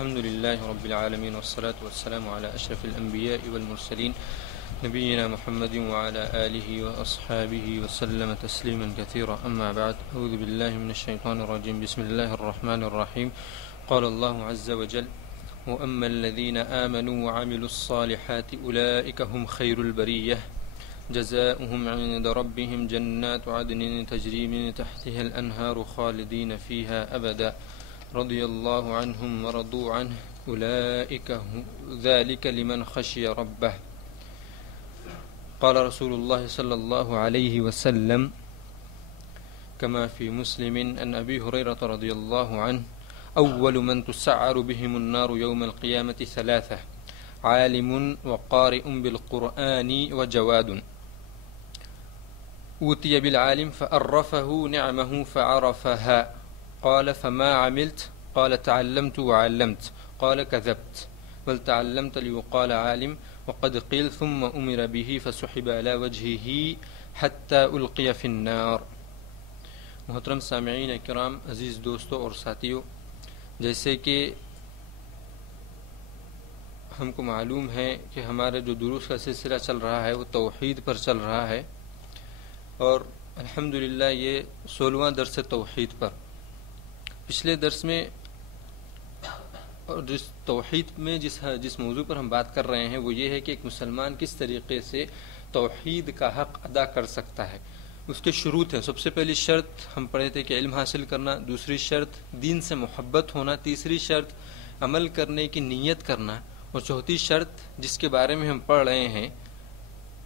الحمد لله رب العالمين والصلاة والسلام على أشرف الأنبياء والمرسلين نبينا محمد وعلى آله وأصحابه وسلم تسليما كثيرا أما بعد أعوذ بالله من الشيطان الرجيم بسم الله الرحمن الرحيم قال الله عز وجل وأما الذين آمنوا وعملوا الصالحات أولئك هم خير البرية جزاؤهم عند ربهم جنات عدن تجري من تحتها الأنهار خالدين فيها أبدا رضي الله عنهم ورضوا عنه أولئك ذلك لمن خشي ربه قال رسول الله صلى الله عليه وسلم كما في مسلم عن أبي هريرة رضي الله عنه أول من تسعر بهم النار يوم القيامة ثلاثة عالم وقارئ بالقرآن وجواد أوتي بالعالم فأرفه نعمه فعرفها قال فما عملت قال تعلمت وعلمت قال كذبت بل تعلمت ليقال عالم وقد قيل ثم أمر به فسحب على وجهه حتى ألقي في النار. محترم سامعین کرام، عزیز دوستوں اور ساتھیوں، جیسے کہ ہم کو معلوم ہے کہ ہمارا جو دروس کا سلسلہ چل رہا ہے وہ توحید پر چل رہا ہے، اور الحمدللہ یہ 16واں درس توحید پر. پچھلے درس میں اور جس توحید میں جس موضوع پر ہم بات کر رہے ہیں وہ یہ ہے کہ ایک مسلمان کس طریقے سے توحید کا حق ادا کر سکتا ہے. اس کے شروط ہیں. سب سے پہلی شرط ہم پڑھے تھے کہ علم حاصل کرنا، دوسری شرط دین سے محبت ہونا، تیسری شرط عمل کرنے کی نیت کرنا، اور چوتھی شرط جس کے بارے میں ہم پڑھ رہے ہیں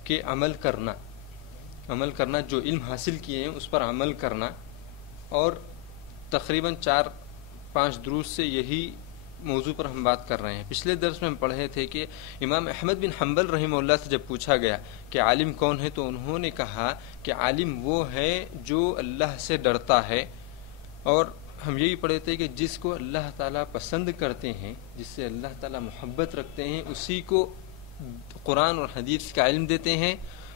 کہ عمل کرنا جو علم حاصل کیے ہیں اس پر عمل کرنا. اور تقریباً 4-5 دروس سے یہی موضوع پر ہم بات کر رہے ہیں. پچھلے درس میں ہم پڑھے تھے کہ امام احمد بن حنبل رحمہ اللہ سے جب پوچھا گیا کہ عالم کون ہے تو انہوں نے کہا کہ عالم وہ ہے جو اللہ سے ڈرتا ہے. اور ہم یہی پڑھے تھے کہ جس کو اللہ تعالیٰ پسند کرتے ہیں، جس سے اللہ تعالیٰ محبت رکھتے ہیں، اسی کو قرآن اور حدیث کا علم دیتے ہیں،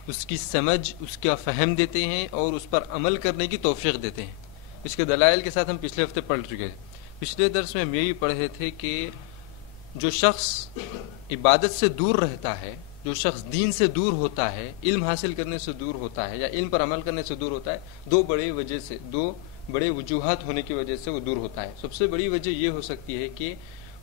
اس کی سمجھ، اس کا فہم دیتے ہیں اور اس پر عمل کرنے کی توفیق دیتے ہیں. اس کے دلائل کے ساتھ ہم پچھلے ہفتے پڑھ چکے تھے. پچھلے درس میں ہم یہی پڑھے تھے کہ جو شخص عبادت سے دور رہتا ہے، جو شخص دین سے دور ہوتا ہے، علم حاصل کرنے سے دور ہوتا ہے یا علم پر عمل کرنے سے دور ہوتا ہے، دو بڑے وجوہات ہونے کی وجہ سے وہ دور ہوتا ہے. سب سے بڑی وجہ یہ ہو سکتی ہے کہ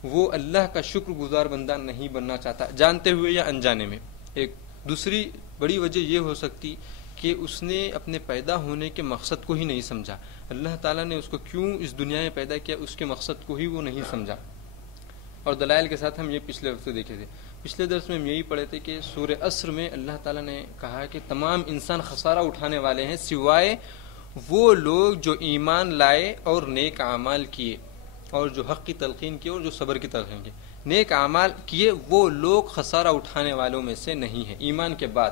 وہ اللہ کا شکر گزار بندہ نہیں بننا چاہتا، جانتے ہوئے یا انجانے میں. ایک دوسری بڑی وجہ یہ ہو سکتی کہ اس نے اپنے پیدا ہونے کے مقصد کو ہی نہیں سمجھا. اللہ تعالیٰ نے اس کو کیوں اس دنیا میں پیدا کیا، اس کے مقصد کو ہی وہ نہیں سمجھا. اور دلائل کے ساتھ ہم یہ پچھلے ہفتے دیکھے تھے. پچھلے درس میں ہم یہی پڑھے تھے کہ سورہ عصر میں اللہ تعالیٰ نے کہا کہ تمام انسان خسارہ اٹھانے والے ہیں سوائے وہ لوگ جو ایمان لائے اور نیک اعمال کیے، اور جو حق کی تلقین کیے اور جو صبر کی تلقین کیے. نیک اعمال کیے وہ لوگ خسارہ اٹھانے والوں میں سے نہیں ہیں ایمان کے بعد.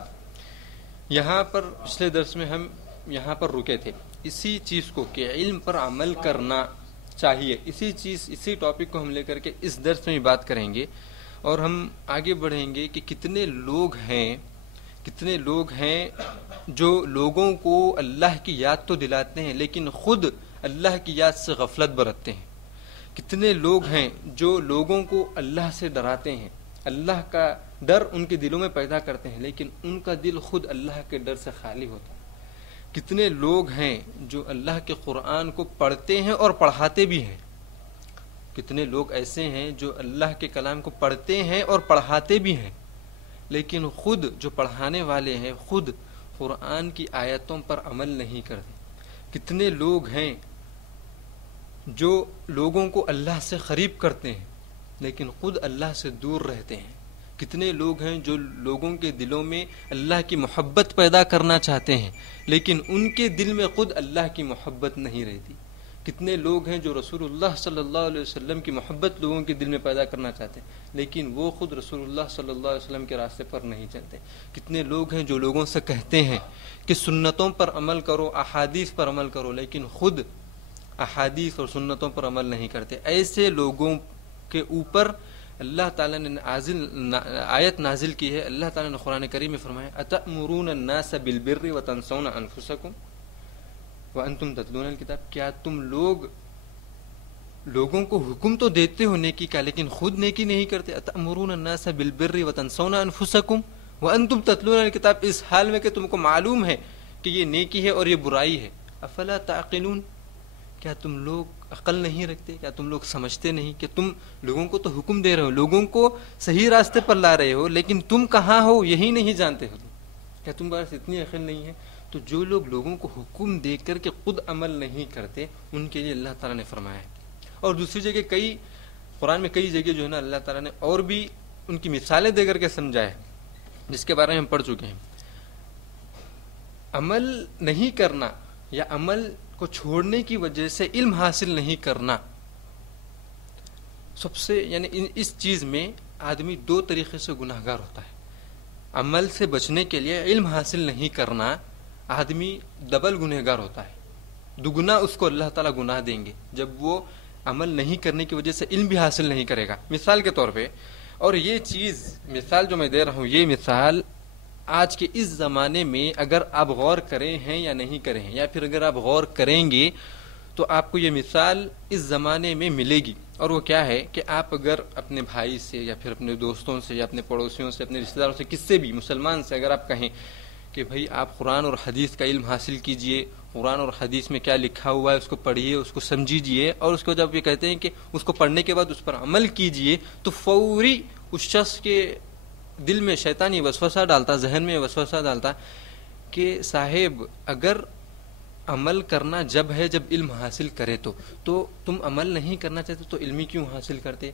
یہاں پر پچھلے درس میں ہم یہاں پر رکے تھے اسی چیز کو کہ علم پر عمل کرنا چاہیے. اسی ٹاپک کو ہم لے کر کے اس درس میں بات کریں گے، اور ہم آگے بڑھیں گے کہ کتنے لوگ ہیں جو لوگوں کو اللہ کی یاد تو دلاتے ہیں لیکن خود اللہ کی یاد سے غفلت برتتے ہیں. کتنے لوگ ہیں جو لوگوں کو اللہ سے ڈراتے ہیں، اللہ کا ڈر ان کے دلوں میں پیدا کرتے ہیں لیکن ان کا دل خود اللہ کے ڈر سے خالی ہوتا ہے. کتنے لوگ ہیں جو اللہ کے قرآن کو پڑھتے ہیں اور پڑھاتے بھی ہیں. کتنے لوگ ایسے ہیں جو اللہ کے کلام کو پڑھتے ہیں اور پڑھاتے بھی ہیں لیکن خود جو پڑھانے والے ہیں خود قرآن کی آیتوں پر عمل نہیں کرتے. کتنے لوگ ہیں جو لوگوں کو اللہ سے قریب کرتے ہیں لیکن خود اللہ سے دور رہتے ہیں. کتنے لوگ ہیں جو لوگوں کے دلوں میں اللہ کی محبت پیدا کرنا چاہتے ہیں لیکن ان کے دل میں خود اللہ کی محبت نہیں رہتی. کتنے لوگ ہیں جو رسول اللہ صلی اللہ علیہ وسلم کی محبت لوگوں کے دل میں پیدا کرنا چاہتے ہیں لیکن وہ خود رسول اللہ صلی اللہ علیہ وسلم کے راستے پر نہیں چلتے. کتنے لوگ ہیں جو لوگوں سے کہتے ہیں کہ سنتوں پر عمل کرو، احادیث پر عمل کرو، لیکن خود احادیث اور سنتوں پر عمل نہیں کرتے. ایسے لوگوں کے اوپر اللہ تعالیٰ نے آیت نازل کی ہے. اللہ تعالیٰ نے قرآن کریم میں فرمایا اتأمرون الناس بالبر وتنسون انفسکم وانتم تتلون الکتاب. کیا تم لوگ لوگوں کو حکم تو دیتے ہو نیکی کا، لیکن خود نیکی نہیں کرتے. اتأمرون الناس بالبر وتنسون انفسکم وانتم تتلون الکتاب، اس حال میں کہ تم کو معلوم ہے کہ یہ نیکی ہے اور یہ برائی ہے. افلا تعقلون، کیا تم لوگ عقل نہیں رکھتے؟ کیا تم لوگ سمجھتے نہیں کہ تم لوگوں کو تو حکم دے رہے ہو، لوگوں کو صحیح راستے پر لا رہے ہو، لیکن تم کہاں ہو یہی نہیں جانتے ہو؟ کیا تم پاس اتنی عقل نہیں ہے؟ تو جو لوگ لوگوں کو حکم دے کر کے خود عمل نہیں کرتے، ان کے لیے اللہ تعالیٰ نے فرمایا ہے. اور دوسری جگہ کئی قرآن میں کئی جگہ جو ہے نا اللہ تعالیٰ نے اور بھی ان کی مثالیں دے کر کے سمجھایا ہے، جس کے بارے میں ہم پڑھ چکے ہیں. عمل نہیں کرنا یا عمل کو چھوڑنے کی وجہ سے علم حاصل نہیں کرنا، سب سے یعنی اس چیز میں آدمی دو طریقے سے گناہ گار ہوتا ہے. عمل سے بچنے کے لیے علم حاصل نہیں کرنا، آدمی ڈبل گنہگار ہوتا ہے، دگنا اس کو اللہ تعالیٰ گناہ دیں گے جب وہ عمل نہیں کرنے کی وجہ سے علم بھی حاصل نہیں کرے گا. مثال کے طور پہ، اور یہ چیز مثال جو میں دے رہا ہوں، یہ مثال آج کے اس زمانے میں اگر آپ غور کریں ہیں یا نہیں کریں ہیں، یا پھر اگر آپ غور کریں گے تو آپ کو یہ مثال اس زمانے میں ملے گی. اور وہ کیا ہے کہ آپ اگر اپنے بھائی سے یا پھر اپنے دوستوں سے یا اپنے پڑوسیوں سے، اپنے رشتہ داروں سے، کس سے بھی مسلمان سے اگر آپ کہیں کہ بھائی آپ قرآن اور حدیث کا علم حاصل کیجئے، قرآن اور حدیث میں کیا لکھا ہوا ہے اس کو پڑھیے، اس کو سمجھیے، اور اس کو جب یہ کہتے ہیں کہ اس کو پڑھنے کے بعد اس پر عمل کیجئے، تو فوری اس شخص کے دل میں شیطان یہ وسوسہ ڈالتا، ذہن میں وسوسہ ڈالتا کہ صاحب اگر عمل کرنا جب ہے جب علم حاصل کرے تو تم عمل نہیں کرنا چاہتے تو علم کیوں حاصل کرتے؟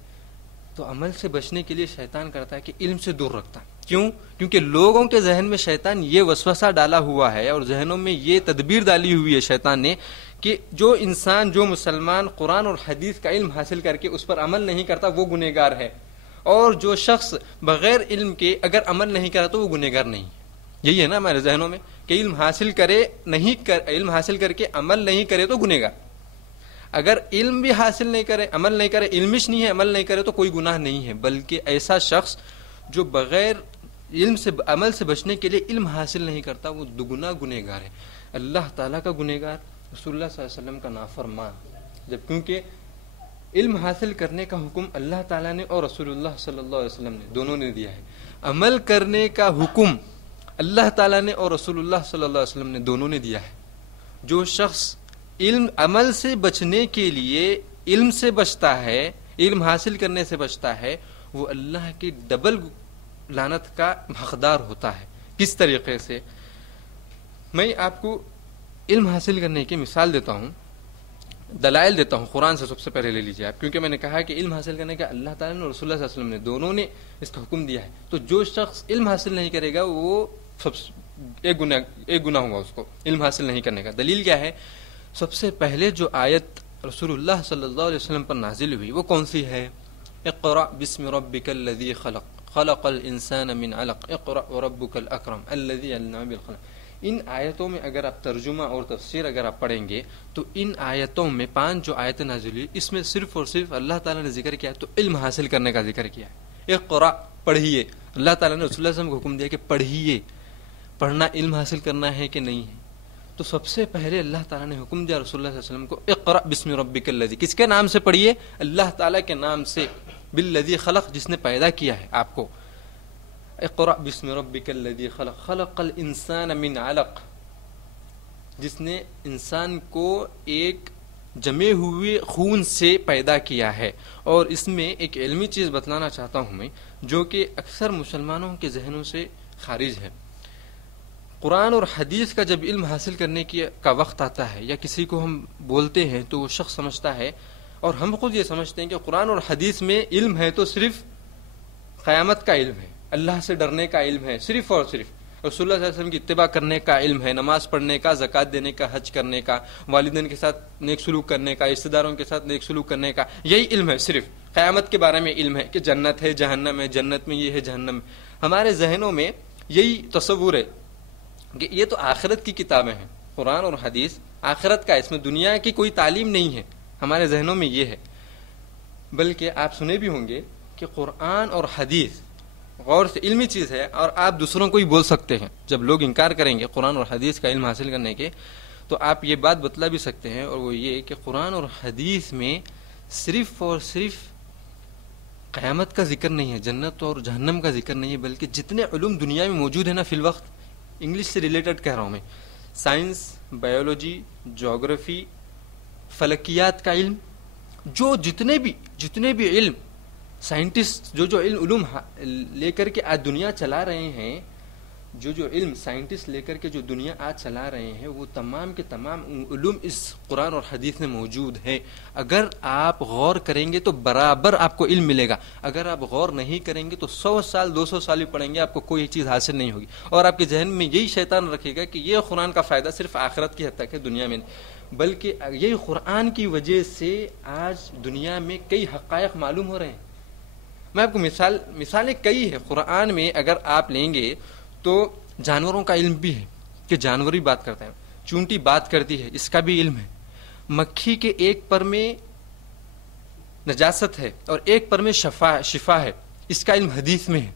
تو عمل سے بچنے کے لیے شیطان کرتا ہے کہ علم سے دور رکھتا. کیوں؟ کیونکہ لوگوں کے ذہن میں شیطان یہ وسوسہ ڈالا ہوا ہے اور ذہنوں میں یہ تدبیر ڈالی ہوئی ہے شیطان نے کہ جو انسان، جو مسلمان قرآن اور حدیث کا علم حاصل کر کے اس پر عمل نہیں کرتا وہ گنہگار ہے، اور جو شخص بغیر علم کے اگر عمل نہیں کرا تو وہ گنہگار نہیں. یہی ہے نا ہمارے ذہنوں میں کہ علم حاصل کرے علم حاصل کر کے عمل نہیں کرے تو گنہگار. اگر علم بھی حاصل نہیں کرے، عمل نہیں کرے، علمش نہیں ہے، عمل نہیں کرے تو کوئی گناہ نہیں ہے، بلکہ ایسا شخص جو بغیر علم سے عمل سے بچنے کے لیے علم حاصل نہیں کرتا وہ دگنا گنہگار ہے، اللہ تعالیٰ کا گنہگار، رسول اللہ صلی اللہ علیہ وسلم کا نافرمان. جب کیونکہ علم حاصل کرنے کا حکم اللہ تعالیٰ نے اور رسول اللہ صلی اللہ علیہ وسلم نے دونوں نے دیا ہے، عمل کرنے کا حکم اللہ تعالیٰ نے اور رسول اللہ صلی اللہ علیہ وسلم نے دونوں نے دیا ہے. جو شخص عمل سے بچنے کے لیے علم سے بچتا ہے، علم حاصل کرنے سے بچتا ہے، وہ اللہ کی ڈبل لعنت کا حقدار ہوتا ہے. کس طریقے سے؟ میں آپ کو علم حاصل کرنے کی مثال دیتا ہوں، دلائل دیتا ہوں. قرآن سے سب سے پہلے لے لیجیے آپ، کیونکہ میں نے کہا کہ علم حاصل کرنے کا اللہ تعالیٰ نے اور رسول اللہ صلی اللہ علیہ وسلم نے دونوں نے اس کا حکم دیا ہے. تو جو شخص علم حاصل نہیں کرے گا وہ ایک گناہ ہوگا اس کو علم حاصل نہیں کرنے کا. دلیل کیا ہے؟ سب سے پہلے جو آیت رسول اللہ صلی اللہ علیہ وسلم پر نازل ہوئی وہ کون سی ہے؟ اقرأ بسم ربک الذی خلق خلق الانسان من علق اقرأ وربک الاکرم الذی علم بالقلم. ان آیتوں میں اگر آپ ترجمہ اور تفسیر اگر آپ پڑھیں گے تو ان آیتوں میں 5 جو آیتیں نازل ہوئی اس میں صرف اور صرف اللہ تعالیٰ نے ذکر کیا تو علم حاصل کرنے کا ذکر کیا ہے. اقرأ پڑھیے، اللہ تعالیٰ نے رسول اللہ صلی اللہ علیہ وسلم کو حکم دیا کہ پڑھیے. پڑھنا علم حاصل کرنا ہے کہ نہیں ہے؟ تو سب سے پہلے اللہ تعالیٰ نے حکم دیا رسول اللہ صلی اللہ علیہ وسلم کو اقرأ بسم ربک الذی. کس کے نام سے پڑھیے؟ اللہ تعالیٰ کے نام سے، بالذی خلق، جس نے پیدا کیا ہے آپ کو. اقرأ بسم ربک الذی خلق خلق الانسان من علق، جس نے انسان کو ایک جمے ہوئے خون سے پیدا کیا ہے. اور اس میں ایک علمی چیز بتلانا چاہتا ہوں میں، جو کہ اکثر مسلمانوں کے ذہنوں سے خارج ہے. قرآن اور حدیث کا جب علم حاصل کرنے کا وقت آتا ہے یا کسی کو ہم بولتے ہیں تو وہ شخص سمجھتا ہے، اور ہم خود یہ سمجھتے ہیں کہ قرآن اور حدیث میں علم ہے تو صرف قیامت کا علم ہے، اللہ سے ڈرنے کا علم ہے، صرف اور صرف رسول اللہ صلی اللہ علیہ وسلم کی اتباع کرنے کا علم ہے، نماز پڑھنے کا، زکوٰۃ دینے کا، حج کرنے کا، والدین کے ساتھ نیک سلوک کرنے کا، رشتہ داروں کے ساتھ نیک سلوک کرنے کا، یہی علم ہے. صرف قیامت کے بارے میں علم ہے کہ جنت ہے، جہنم ہے، جنت میں یہ ہے، جہنم میں. ہمارے ذہنوں میں یہی تصور ہے کہ یہ تو آخرت کی کتابیں ہیں، قرآن اور حدیث آخرت کا، اس میں دنیا کی کوئی تعلیم نہیں ہے. ہمارے ذہنوں میں یہ ہے. بلکہ آپ سنے بھی ہوں گے کہ قرآن اور حدیث غور سے علمی چیز ہے، اور آپ دوسروں کو ہی بول سکتے ہیں. جب لوگ انکار کریں گے قرآن اور حدیث کا علم حاصل کرنے کے تو آپ یہ بات بتلا بھی سکتے ہیں، اور وہ یہ کہ قرآن اور حدیث میں صرف اور صرف قیامت کا ذکر نہیں ہے، جنت اور جہنم کا ذکر نہیں ہے، بلکہ جتنے علوم دنیا میں موجود ہیں نا فی الوقت، انگلش سے ریلیٹڈ کہہ رہا ہوں میں، سائنس، بایولوجی، جغرافی، فلکیات کا علم، جو جتنے بھی علم سائنٹسٹ جو علوم لے کر کے آج دنیا چلا رہے ہیں، جو علم سائنٹسٹ لے کر کے جو دنیا آج چلا رہے ہیں، وہ تمام کے تمام علوم اس قرآن اور حدیث میں موجود ہیں. اگر آپ غور کریں گے تو برابر آپ کو علم ملے گا، اگر آپ غور نہیں کریں گے تو 100 سال 200 سال بھی پڑھیں گے، آپ کو کوئی چیز حاصل نہیں ہوگی. اور آپ کے ذہن میں یہی شیطان رکھے گا کہ یہ قرآن کا فائدہ صرف آخرت کی حد تک ہے، دنیا میں نہیں، بلکہ یہی قرآن کی وجہ سے آج دنیا میں کئی حقائق معلوم ہو رہے ہیں. میں آپ کو مثالیں کئی ہیں قرآن میں، اگر آپ لیں گے تو جانوروں کا علم بھی ہے کہ جانور بھی بات کرتے ہیں، چونٹی بات کرتی ہے، اس کا بھی علم ہے. مکھی کے ایک پر میں نجاست ہے اور ایک پر میں شفا ہے، اس کا علم حدیث میں ہے.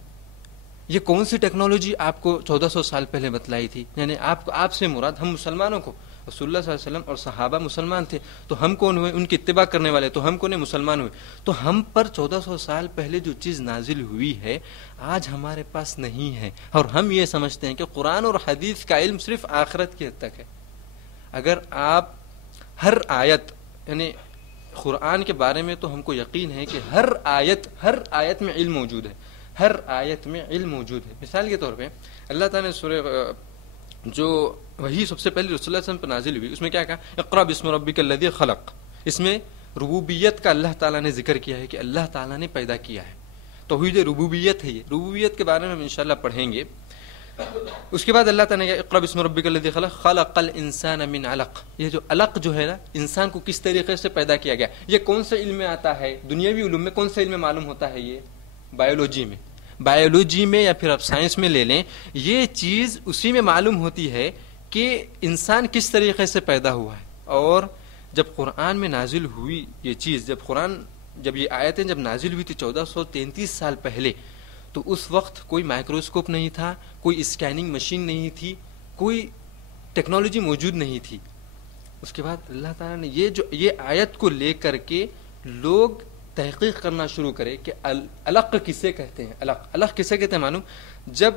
یہ کون سی ٹیکنالوجی آپ کو 1400 سال پہلے بتلائی تھی؟ یعنی آپ سے مراد ہم مسلمانوں کو، رسول اللہ صلی اللہ علیہ وسلم اور صحابہ مسلمان تھے تو ہم کون ہوئے؟ ان کی اتباع کرنے والے، تو ہم کون ہیں؟ مسلمان ہوئے. تو ہم پر 1400 سال پہلے جو چیز نازل ہوئی ہے آج ہمارے پاس نہیں ہے، اور ہم یہ سمجھتے ہیں کہ قرآن اور حدیث کا علم صرف آخرت کی حد تک ہے. اگر آپ ہر آیت، یعنی قرآن کے بارے میں تو ہم کو یقین ہے کہ ہر آیت میں علم موجود ہے، ہر آیت میں علم موجود ہے. مثال کے طور پہ اللہ تعالیٰ نے سورہ جو وہی سب سے پہلے رسول اللہ صلی اللہ علیہ وسلم پہ نازل ہوئی، اس میں کیا کہا؟ اقرأ بسم ربک الذی خلق. اس میں ربوبیت کا اللہ تعالیٰ نے ذکر کیا ہے کہ اللہ تعالیٰ نے پیدا کیا ہے، توحید ربوبیت ہے. یہ ربوبیت کے بارے میں ہم انشاءاللہ پڑھیں گے. اس کے بعد اللہ تعالیٰ نے کہا اقرأ بسم ربک الذی خلق خلق الانسان من علق. یہ جو علق جو ہے نا، انسان کو کس طریقے سے پیدا کیا گیا، یہ کون سے علم میں آتا ہے؟ دنیاوی علوم میں کون سے علم میں معلوم ہوتا ہے؟ یہ بایولوجی میں یا پھر آپ سائنس میں لے لیں، یہ چیز اسی میں معلوم ہوتی ہے کہ انسان کس طریقے سے پیدا ہوا ہے. اور جب قرآن میں نازل ہوئی یہ چیز، جب یہ آیتیں جب نازل ہوئی تھی 1433 سال پہلے، تو اس وقت کوئی مائکروسکوپ نہیں تھا، کوئی اسکیننگ مشین نہیں تھی، کوئی ٹیکنالوجی موجود نہیں تھی. اس کے بعد اللہ تعالیٰ نے یہ آیت کو لے کر کے لوگ تحقیق کرنا شروع کرے کہ علق کسے کہتے ہیں. علق کسے کہتے ہیں معلوم؟ جب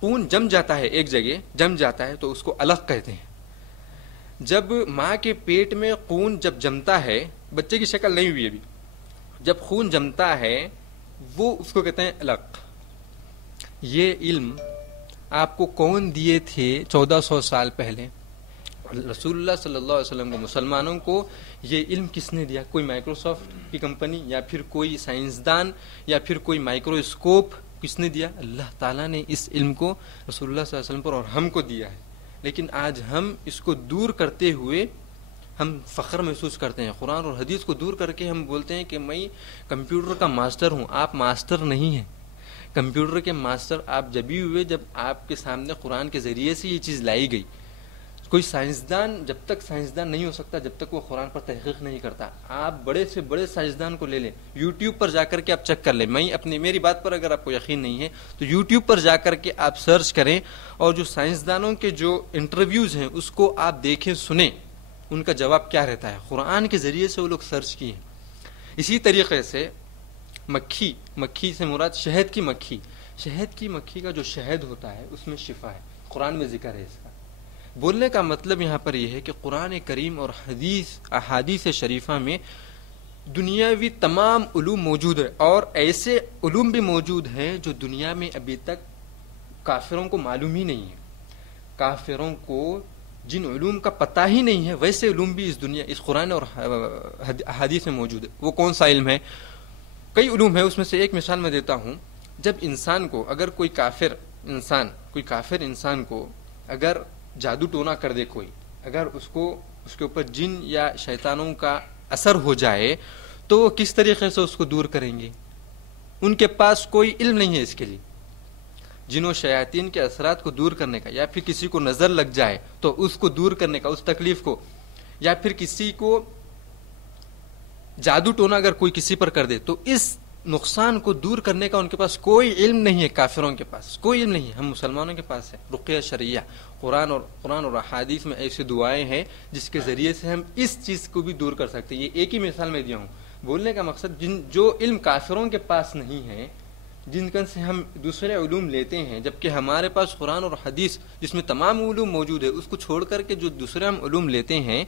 خون جم جاتا ہے ایک جگہ، جم جاتا ہے تو اس کو علق کہتے ہیں. جب ماں کے پیٹ میں خون جب جمتا ہے، بچے کی شکل نہیں ہوئی ابھی، جب خون جمتا ہے وہ اس کو کہتے ہیں علق. یہ علم آپ کو کون دیے تھے 1400 سال پہلے؟ رسول اللہ صلی اللہ علیہ وسلم کو، مسلمانوں کو یہ علم کس نے دیا؟ کوئی مائکروسافٹ کی کمپنی یا پھر کوئی سائنسدان یا پھر کوئی مائکروسکوپ کس نے دیا؟ اللہ تعالیٰ نے اس علم کو رسول اللہ صلی اللہ علیہ وسلم پر اور ہم کو دیا ہے. لیکن آج ہم اس کو دور کرتے ہوئے ہم فخر محسوس کرتے ہیں. قرآن اور حدیث کو دور کر کے ہم بولتے ہیں کہ میں کمپیوٹر کا ماسٹر ہوں. آپ ماسٹر نہیں ہیں. کمپیوٹر کے ماسٹر آپ جبھی ہوئے جب آپ کے سامنے قرآن کے ذریعے سے یہ چیز لائی گئی. کوئی سائنسدان جب تک سائنسدان نہیں ہو سکتا جب تک وہ قرآن پر تحقیق نہیں کرتا. آپ بڑے سے بڑے سائنسدان کو لے لیں، یوٹیوب پر جا کر کے آپ چیک کر لیں. میری بات پر اگر آپ کو یقین نہیں ہے تو یوٹیوب پر جا کر کے آپ سرچ کریں، اور جو سائنسدانوں کے جو انٹرویوز ہیں اس کو آپ دیکھیں، سنیں، ان کا جواب کیا رہتا ہے. قرآن کے ذریعے سے وہ لوگ سرچ کیے. اسی طریقے سے مکھی سے مراد شہد کی مکھی کا جو شہد ہوتا ہے اس میں شفا ہے. قرآن میں ذکر ہے اس کا. بولنے کا مطلب یہاں پر یہ ہے کہ قرآن کریم اور احادیث شریفہ میں دنیاوی تمام علوم موجود ہے، اور ایسے علوم بھی موجود ہیں جو دنیا میں ابھی تک کافروں کو معلوم ہی نہیں ہے. کافروں کو جن علوم کا پتہ ہی نہیں ہے ویسے علوم بھی اس قرآن اور احادیث میں موجود ہے. وہ کون سا علم ہے؟ کئی علوم ہے، اس میں سے ایک مثال میں دیتا ہوں. جب انسان کو اگر کوئی کافر انسان کو اگر جادو ٹونا کر دے، کوئی اگر اس کے اوپر جن یا شیطانوں کا اثر ہو جائے تو وہ کس طریقے سے اس کو دور کریں گے؟ ان کے پاس کوئی علم نہیں ہے اس کے لیے. جن و شیاطین کے اثرات کو دور کرنے کا، یا پھر کسی کو نظر لگ جائے تو اس کو دور کرنے کا، اس تکلیف کو، یا پھر کسی کو جادو ٹونا اگر کوئی کسی پر کر دے تو اس نقصان کو دور کرنے کا ان کے پاس کوئی علم نہیں ہے. کافروں کے پاس کوئی علم نہیں ہے. ہم مسلمانوں کے پاس ہے رقیہ شرعیہ. قرآن اور احادیث میں ایسی دعائیں ہیں جس کے ذریعے سے ہم اس چیز کو بھی دور کر سکتے ہیں. یہ ایک ہی مثال میں دیا ہوں. بولنے کا مقصد جو علم کافروں کے پاس نہیں ہے، جن کا سے ہم دوسرے علوم لیتے ہیں، جبکہ ہمارے پاس قرآن اور حدیث جس میں تمام علوم موجود ہے، اس کو چھوڑ کر کے جو دوسرے ہم علوم لیتے ہیں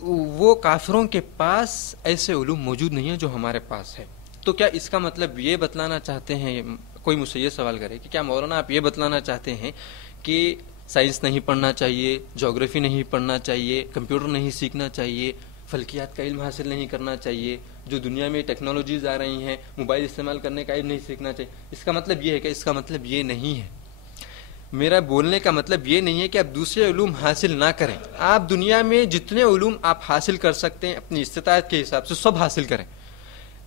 وہ کافروں کے پاس ایسے علوم موجود نہیں ہیں جو ہمارے پاس ہے. تو کیا اس کا مطلب یہ بتلانا چاہتے ہیں، کوئی مجھ سے یہ سوال کرے کہ کیا مولانا آپ یہ بتلانا چاہتے ہیں کہ سائنس نہیں پڑھنا چاہیے، جغرافی نہیں پڑھنا چاہیے، کمپیوٹر نہیں سیکھنا چاہیے، فلکیات کا علم حاصل نہیں کرنا چاہیے، جو دنیا میں ٹیکنالوجیز آ رہی ہیں موبائل استعمال کرنے کا علم نہیں سیکھنا چاہیے؟ اس کا مطلب یہ ہے کہ اس کا مطلب یہ نہیں ہے. میرا بولنے کا مطلب یہ نہیں ہے کہ آپ دوسرے علوم حاصل نہ کریں. آپ دنیا میں جتنے علوم آپ حاصل کر سکتے ہیں اپنی استطاعت کے حساب سے سب حاصل کریں.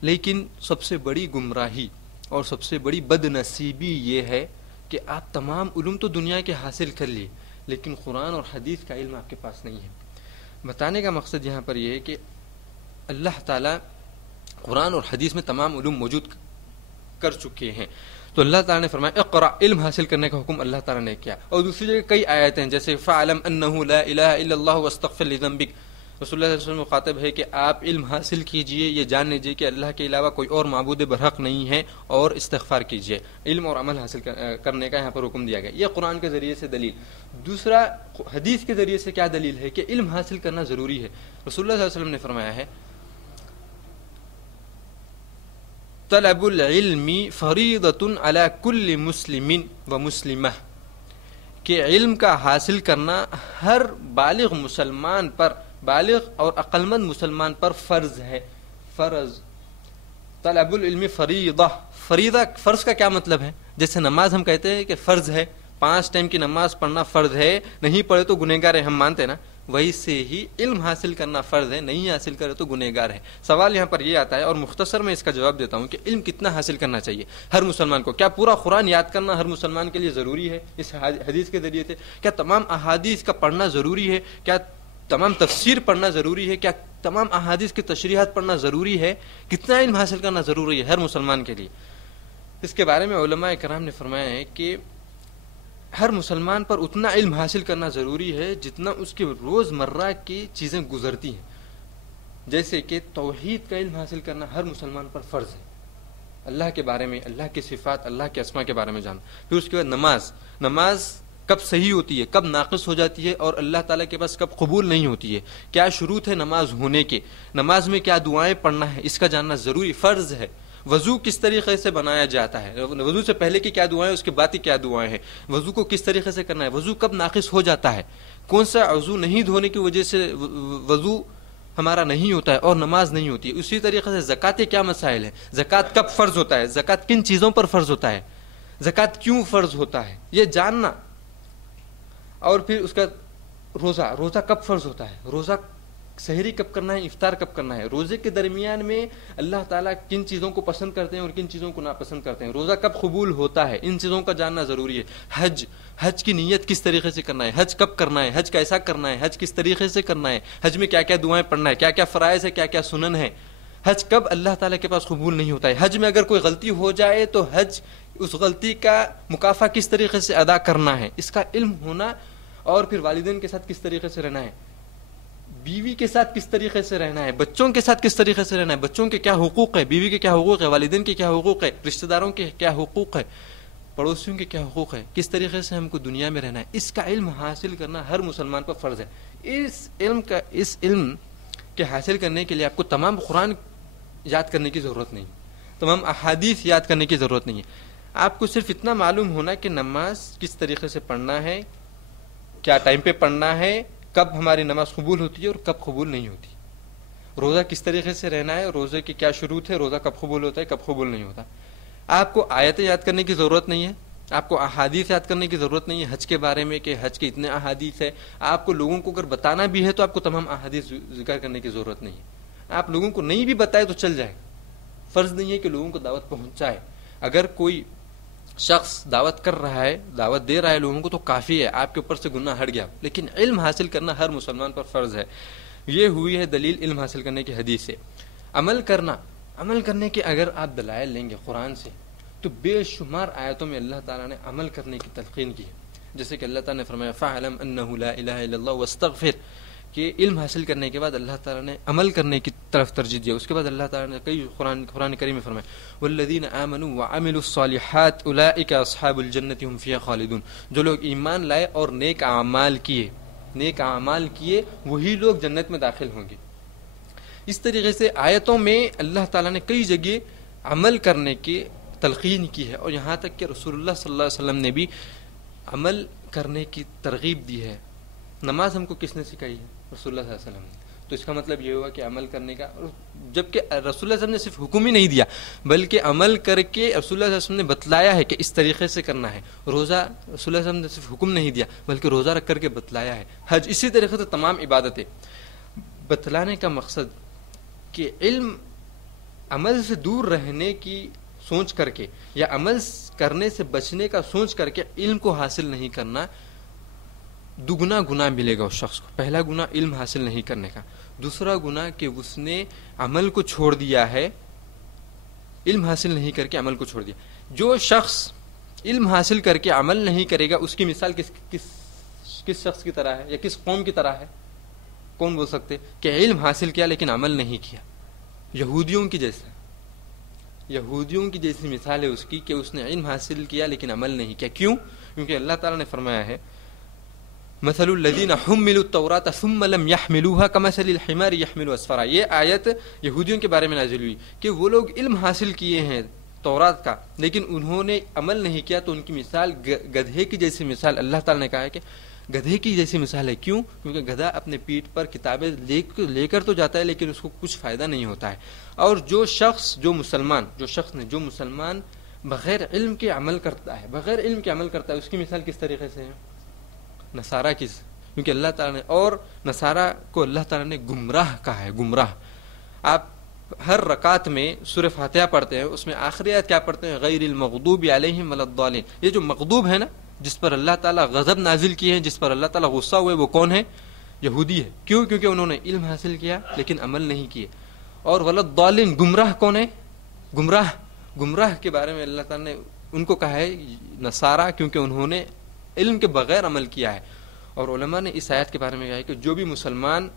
لیکن سب سے بڑی گمراہی اور سب سے بڑی بد نصیبی یہ ہے کہ آپ تمام علوم تو دنیا کے حاصل کر لیے لیکن قرآن اور حدیث کا علم آپ کے پاس نہیں ہے. بتانے کا مقصد یہاں پر یہ ہے کہ اللہ تعالیٰ قرآن اور حدیث میں تمام علوم موجود کر چکے ہیں. تو اللہ تعالیٰ نے فرمایا اقرا، علم حاصل کرنے کا حکم اللہ تعالیٰ نے کیا. اور دوسری جگہ کئی آیتیں ہیں جیسے فَعْلَمْ أَنَّهُ لَا إِلَهَ إِلَّا اللَّهُ وَاسْتَغْفِرْ لِذَنبِكَ. رسول اللہ صلی اللہ علیہ وسلم مخاطب ہے کہ آپ علم حاصل کیجئے، یہ جان لیجئے کہ اللہ کے علاوہ کوئی اور معبود برحق نہیں ہے، اور استغفار کیجئے. علم اور عمل حاصل کرنے کا یہاں پر حکم دیا گیا. یہ قرآن کے ذریعے سے دلیل. دوسرا حدیث کے ذریعے سے کیا دلیل ہے کہ علم حاصل کرنا ضروری ہے. رسول اللہ صلی اللہ علیہ وسلم نے فرمایا ہے طلب العلم فریضۃ علی کل مسلم و مسلمہ، کہ علم کا حاصل کرنا ہر بالغ مسلمان پر، بالغ اور عقلمند مسلمان پر فرض ہے. فرض طلب العلم فریضہ. فریضہ فرض کا کیا مطلب ہے؟ جیسے نماز ہم کہتے ہیں کہ فرض ہے، 5 ٹائم کی نماز پڑھنا فرض ہے، نہیں پڑھے تو گنہگار ہے، ہم مانتے ہیں نا. ویسے ہی علم حاصل کرنا فرض ہے، نہیں حاصل کرے تو گنہگار ہے. سوال یہاں پر یہ آتا ہے اور مختصر میں اس کا جواب دیتا ہوں کہ علم کتنا حاصل کرنا چاہیے ہر مسلمان کو. کیا پورا قرآن یاد کرنا ہر مسلمان کے لیے ضروری ہے اس حدیث کے ذریعے سے؟ کیا تمام احادیث کا پڑھنا ضروری ہے؟ کیا تمام تفسیر پڑھنا ضروری ہے؟ کیا تمام احادیث کی تشریحات پڑھنا ضروری ہے؟ کتنا علم حاصل کرنا ضروری ہے ہر مسلمان کے لیے؟ اس کے بارے میں علماء کرام نے فرمایا ہے کہ ہر مسلمان پر اتنا علم حاصل کرنا ضروری ہے جتنا اس کی روزمرہ کی چیزیں گزرتی ہیں. جیسے کہ توحید کا علم حاصل کرنا ہر مسلمان پر فرض ہے. اللہ کے بارے میں، اللہ کے صفات، اللہ کے اسماء کے بارے میں جاننا. پھر اس کے بعد نماز کب صحیح ہوتی ہے، کب ناقص ہو جاتی ہے، اور اللہ تعالیٰ کے پاس کب قبول نہیں ہوتی ہے. کیا شروط ہے نماز ہونے کے، نماز میں کیا دعائیں پڑھنا ہے، اس کا جاننا ضروری فرض ہے. وضو کس طریقے سے بنایا جاتا ہے، وضو سے پہلے کی کیا دعائیں، اس کے بعد کی کیا دعائیں ہیں، وضو کو کس طریقے سے کرنا ہے، وضو کب ناقص ہو جاتا ہے، کون سا وضو نہیں دھونے کی وجہ سے وضو ہمارا نہیں ہوتا ہے اور نماز نہیں ہوتی ہے. اسی طریقے سے زکوٰۃ کے کیا مسائل ہیں، زکوٰۃ کب فرض ہوتا ہے، زکوٰۃ کن چیزوں پر فرض ہوتا ہے، زکوٰۃ کیوں فرض ہوتا ہے، یہ جاننا. اور پھر اس کا روزہ کب فرض ہوتا ہے، روزہ سحری کب کرنا ہے، افطار کب کرنا ہے، روزے کے درمیان میں اللہ تعالیٰ کن چیزوں کو پسند کرتے ہیں اور کن چیزوں کو ناپسند کرتے ہیں، روزہ کب قبول ہوتا ہے، ان چیزوں کا جاننا ضروری ہے. حج کی نیت کس طریقے سے کرنا ہے، حج کب کرنا ہے، حج کیسا کرنا ہے، حج کس طریقے سے کرنا ہے، حج میں کیا کیا دعائیں پڑھنا ہے، کیا کیا فرائض ہے، کیا کیا سنن ہے، حج کب اللہ تعالیٰ کے پاس قبول نہیں ہوتا ہے، حج میں اگر کوئی غلطی ہو جائے تو حج اس غلطی کا مکافہ کس طریقے سے ادا کرنا ہے، اس کا علم ہونا. اور پھر والدین کے ساتھ کس طریقے سے رہنا ہے، بیوی کے ساتھ کس طریقے سے رہنا ہے، بچوں کے ساتھ کس طریقے سے رہنا ہے، بچوں کے کیا حقوق ہے، بیوی کے کیا حقوق ہے، والدین کے کیا حقوق ہے، رشتہ داروں کے کیا حقوق ہے، پڑوسیوں کے کیا حقوق ہے، کس طریقے سے ہم کو دنیا میں رہنا ہے. اس کا علم حاصل کرنا ہر مسلمان پر فرض ہے. اس علم کے حاصل کرنے کے لیے آپ کو تمام قرآن یاد کرنے کی ضرورت نہیں، تمام احادیث یاد کرنے کی ضرورت نہیں ہے. آپ کو صرف اتنا معلوم ہونا کہ نماز کس طریقے سے پڑھنا ہے، کیا ٹائم پہ پڑھنا ہے، کب ہماری نماز قبول ہوتی ہے اور کب قبول نہیں ہوتی، روزہ کس طریقے سے رہنا ہے، روزے کی کیا شروط ہے، روزہ کب قبول ہوتا ہے، کب قبول نہیں ہوتا. آپ کو آیتیں یاد کرنے کی ضرورت نہیں ہے، آپ کو احادیث یاد کرنے کی ضرورت نہیں ہے حج کے بارے میں کہ حج کے اتنے احادیث ہے. آپ کو لوگوں کو اگر بتانا بھی ہے تو آپ کو تمام احادیث ذکر کرنے کی ضرورت نہیں ہے. آپ لوگوں کو نہیں بھی بتائے تو چل جائے، فرض نہیں ہے کہ لوگوں کو دعوت پہنچائے. اگر کوئی شخص دعوت کر رہا ہے، دعوت دے رہا ہے لوگوں کو تو کافی ہے، آپ کے اوپر سے گناہ ہٹ گیا. لیکن علم حاصل کرنا ہر مسلمان پر فرض ہے. یہ ہوئی ہے دلیل علم حاصل کرنے کی حدیث سے. عمل کرنا عمل کرنے کے اگر آپ دلائل لیں گے قرآن سے تو بے شمار آیتوں میں اللہ تعالیٰ نے عمل کرنے کی تلقین کی ہے. جیسے کہ اللہ تعالیٰ نے فرمایا فَاعْلَمْ أَنَّهُ لَا إِلَهَ إِلَّا اللَّهُ وَاسْتَغْفِرْ کہ علم حاصل کرنے کے بعد اللہ تعالیٰ نے عمل کرنے کی طرف ترجیح دیا. اس کے بعد اللہ تعالیٰ نے کئی قرآن کریم میں فرمایا وَالَّذِينَ آمَنُوا وَعَمِلُوا الصَّالِحَاتِ أُولَٰئِكَ أَصْحَابُ الْجَنَّةِ هُمْ فِيهَا خَالِدُونَ. جو لوگ ایمان لائے اور نیک اعمال کیے وہی لوگ جنت میں داخل ہوں گے. اس طریقے سے آیتوں میں اللہ تعالیٰ نے کئی جگہ عمل کرنے کی تلقین کی ہے، اور یہاں تک کہ رسول اللہ صلی اللہ علیہ وسلم نے بھی عمل کرنے کی ترغیب دی ہے. نماز ہم کو کس نے سکھائی ہے؟ رسول اللہ صلی اللہ علیہ وسلم نے. تو اس کا مطلب یہ ہوا کہ عمل کرنے کا، جبکہ رسول اللہ صلی اللہ علیہ وسلم نے صرف حکم ہی نہیں دیا بلکہ عمل کر کے رسول اللہ صلی اللہ علیہ وسلم نے بتلایا ہے کہ اس طریقے سے کرنا ہے. روزہ رسول اللہ صلی اللہ علیہ وسلم نے صرف حکم نہیں دیا بلکہ روزہ رکھ کر کے بتلایا ہے. حج اسی طریقے سے تمام عبادتیں. بتلانے کا مقصد کہ علم عمل سے دور رہنے کی سوچ کر کے یا عمل کرنے سے بچنے کا سوچ کر کے علم کو حاصل نہیں کرنا، دگنا گناہ ملے گا اس شخص کو. پہلا گناہ علم حاصل نہیں کرنے کا، دوسرا گناہ کہ اس نے عمل کو چھوڑ دیا ہے، علم حاصل نہیں کر کے عمل کو چھوڑ دیا. جو شخص علم حاصل کر کے عمل نہیں کرے گا اس کی مثال کس شخص کی طرح ہے یا کس قوم کی طرح ہے؟ کون بول سکتے کہ علم حاصل کیا لیکن عمل نہیں کیا؟ یہودیوں کی جیسی مثال ہے اس کی کہ اس نے علم حاصل کیا لیکن عمل نہیں کیا. کیوں؟ کیونکہ اللہ تعالیٰ نے فرمایا ہے مثل الذین حملوا التوراۃ ثم لم يحملوها كمثل الحمار يحمل اسفارا. یہ آیت یہودیوں کے بارے میں نازل ہوئی کہ وہ لوگ علم حاصل کیے ہیں تورات کا لیکن انہوں نے عمل نہیں کیا، تو ان کی مثال گدھے کی جیسی مثال. اللہ تعالیٰ نے کہا ہے کہ گدھے کی جیسی مثال ہے. کیوں؟ کیونکہ گدھا اپنے پیٹھ پر کتابیں لے کر تو جاتا ہے لیکن اس کو کچھ فائدہ نہیں ہوتا ہے. اور جو مسلمان بغیر علم کے عمل کرتا ہے اس کی مثال کس طریقے سے ہے؟ نصارہ کی. کیونکہ اللہ تعالیٰ نے اور نصارہ کو اللہ تعالیٰ نے گمراہ کہا ہے. گمراہ. آپ ہر رکعت میں سورہ فاتحہ پڑھتے ہیں، اس میں آخری آیت کیا پڑھتے ہیں؟ غیر المغضوب علیہم ولا الضالین. یہ جو مغضوب ہے نا، جس پر اللہ تعالیٰ غضب نازل کیے ہیں، جس پر اللہ تعالیٰ غصہ ہوئے، وہ کون ہے؟ یہودی ہے. کیوں؟ کیونکہ انہوں نے علم حاصل کیا لیکن عمل نہیں کیے. اور ولا الضالین، گمراہ کون ہے؟ گمراہ کے بارے میں اللہ تعالیٰ نے ان کو کہا ہے نصارہ، کیونکہ انہوں نے علم کے بغیر عمل کیا ہے. اور علماء نے اس آیت کے بارے میں کہا ہے کہ جو بھی مسلمان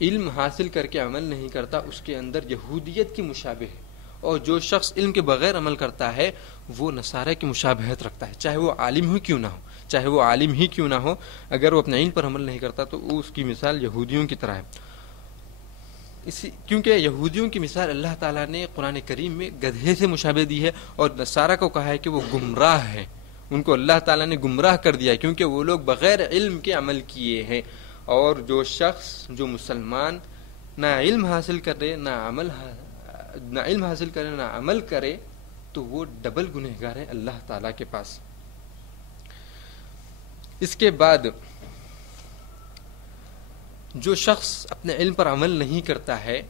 علم حاصل کر کے عمل نہیں کرتا اس کے اندر یہودیت کی مشابہ ہے، اور جو شخص علم کے بغیر عمل کرتا ہے وہ نصارہ کی مشابہت رکھتا ہے، چاہے وہ عالم ہی کیوں نہ ہو. اگر وہ اپنے علم پر عمل نہیں کرتا تو اس کی مثال یہودیوں کی طرح ہے. کیونکہ یہودیوں کی مثال اللہ تعالیٰ نے قرآن کریم میں گدھے سے مشابہ دی ہے، اور نصارہ کو کہا ہے کہ وہ گمراہ ہے. ان کو اللہ تعالیٰ نے گمراہ کر دیا کیونکہ وہ لوگ بغیر علم کے عمل کیے ہیں. اور جو مسلمان نہ علم حاصل کرے نہ عمل کرے تو وہ ڈبل گنہگار ہے اللہ تعالیٰ کے پاس. اس کے بعد جو شخص اپنے علم پر عمل نہیں کرتا ہے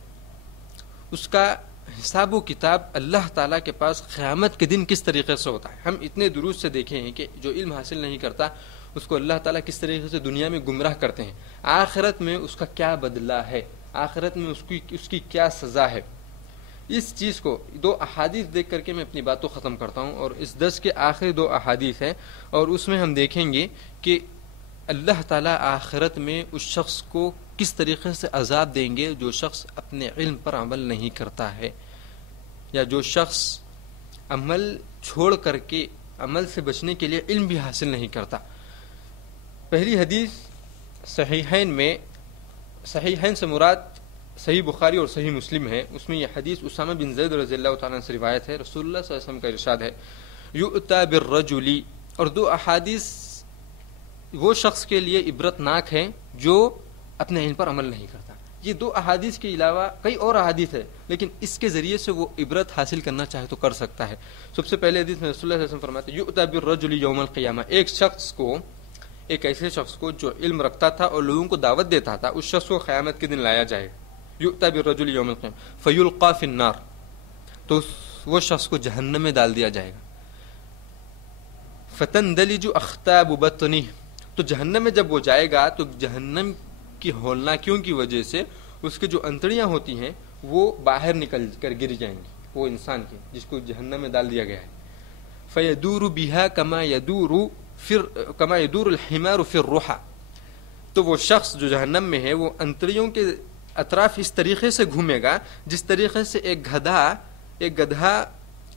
اس کا حساب و کتاب اللہ تعالیٰ کے پاس قیامت کے دن کس طریقے سے ہوتا ہے. ہم اتنے دروس سے دیکھے ہیں کہ جو علم حاصل نہیں کرتا اس کو اللہ تعالیٰ کس طریقے سے دنیا میں گمراہ کرتے ہیں، آخرت میں اس کا کیا بدلہ ہے، آخرت میں اس کی کیا سزا ہے. اس چیز کو 2 احادیث دیکھ کر کے میں اپنی بات کو ختم کرتا ہوں، اور اس درس کے آخری 2 احادیث ہیں، اور اس میں ہم دیکھیں گے کہ اللہ تعالیٰ آخرت میں اس شخص کو کس طریقے سے عذاب دیں گے جو شخص اپنے علم پر عمل نہیں کرتا ہے، یا جو شخص عمل چھوڑ کر کے عمل سے بچنے کے لیے علم بھی حاصل نہیں کرتا. پہلی حدیث صحیحین سے مراد صحیح بخاری اور صحیح مسلم ہے. اس میں یہ حدیث اسامہ بن زید رضی اللہ تعالیٰ عنہ سے روایت ہے. رسول اللہ صلی اللہ علیہ وسلم کا ارشاد ہے یؤتی بالرجل. اور 2 احادیث وہ شخص کے لیے عبرت ناک ہیں جو اپنے علم پر عمل نہیں کرتا. یہ 2 احادیث کے علاوہ کئی اور احادیث ہے لیکن اس کے ذریعے سے وہ عبرت حاصل کرنا چاہے تو کر سکتا ہے. سب سے پہلے حدیث میں رسول اللہ صلی اللہ علیہ وسلم فرماتے ہیں یؤتی بالرجل یوم القیامہ. ایک ایسے شخص کو جو علم رکھتا تھا اور لوگوں کو دعوت دیتا تھا، اس شخص کو قیامت کے دن لایا جائے گا. یؤتی بالرجل یوم القیامہ فیلقی فی النار. تو وہ شخص کو جہنم میں ڈال دیا جائے گا. فتندلج اخطاب بطنہ. تو جہنم میں جب وہ جائے گا تو جہنم کی ہولناکیوں کی وجہ سے اس کے جو انتڑیاں ہوتی ہیں وہ باہر نکل کر گر جائیں گے، وہ انسان کے جس کو جہنم میں ڈال دیا گیا ہے. فیدور بہا کما یدور الحمار فی الرحى. تو وہ شخص جو جہنم میں ہے وہ انتڑیوں کے اطراف اس طریقے سے گھومے گا جس طریقے سے ایک گدھا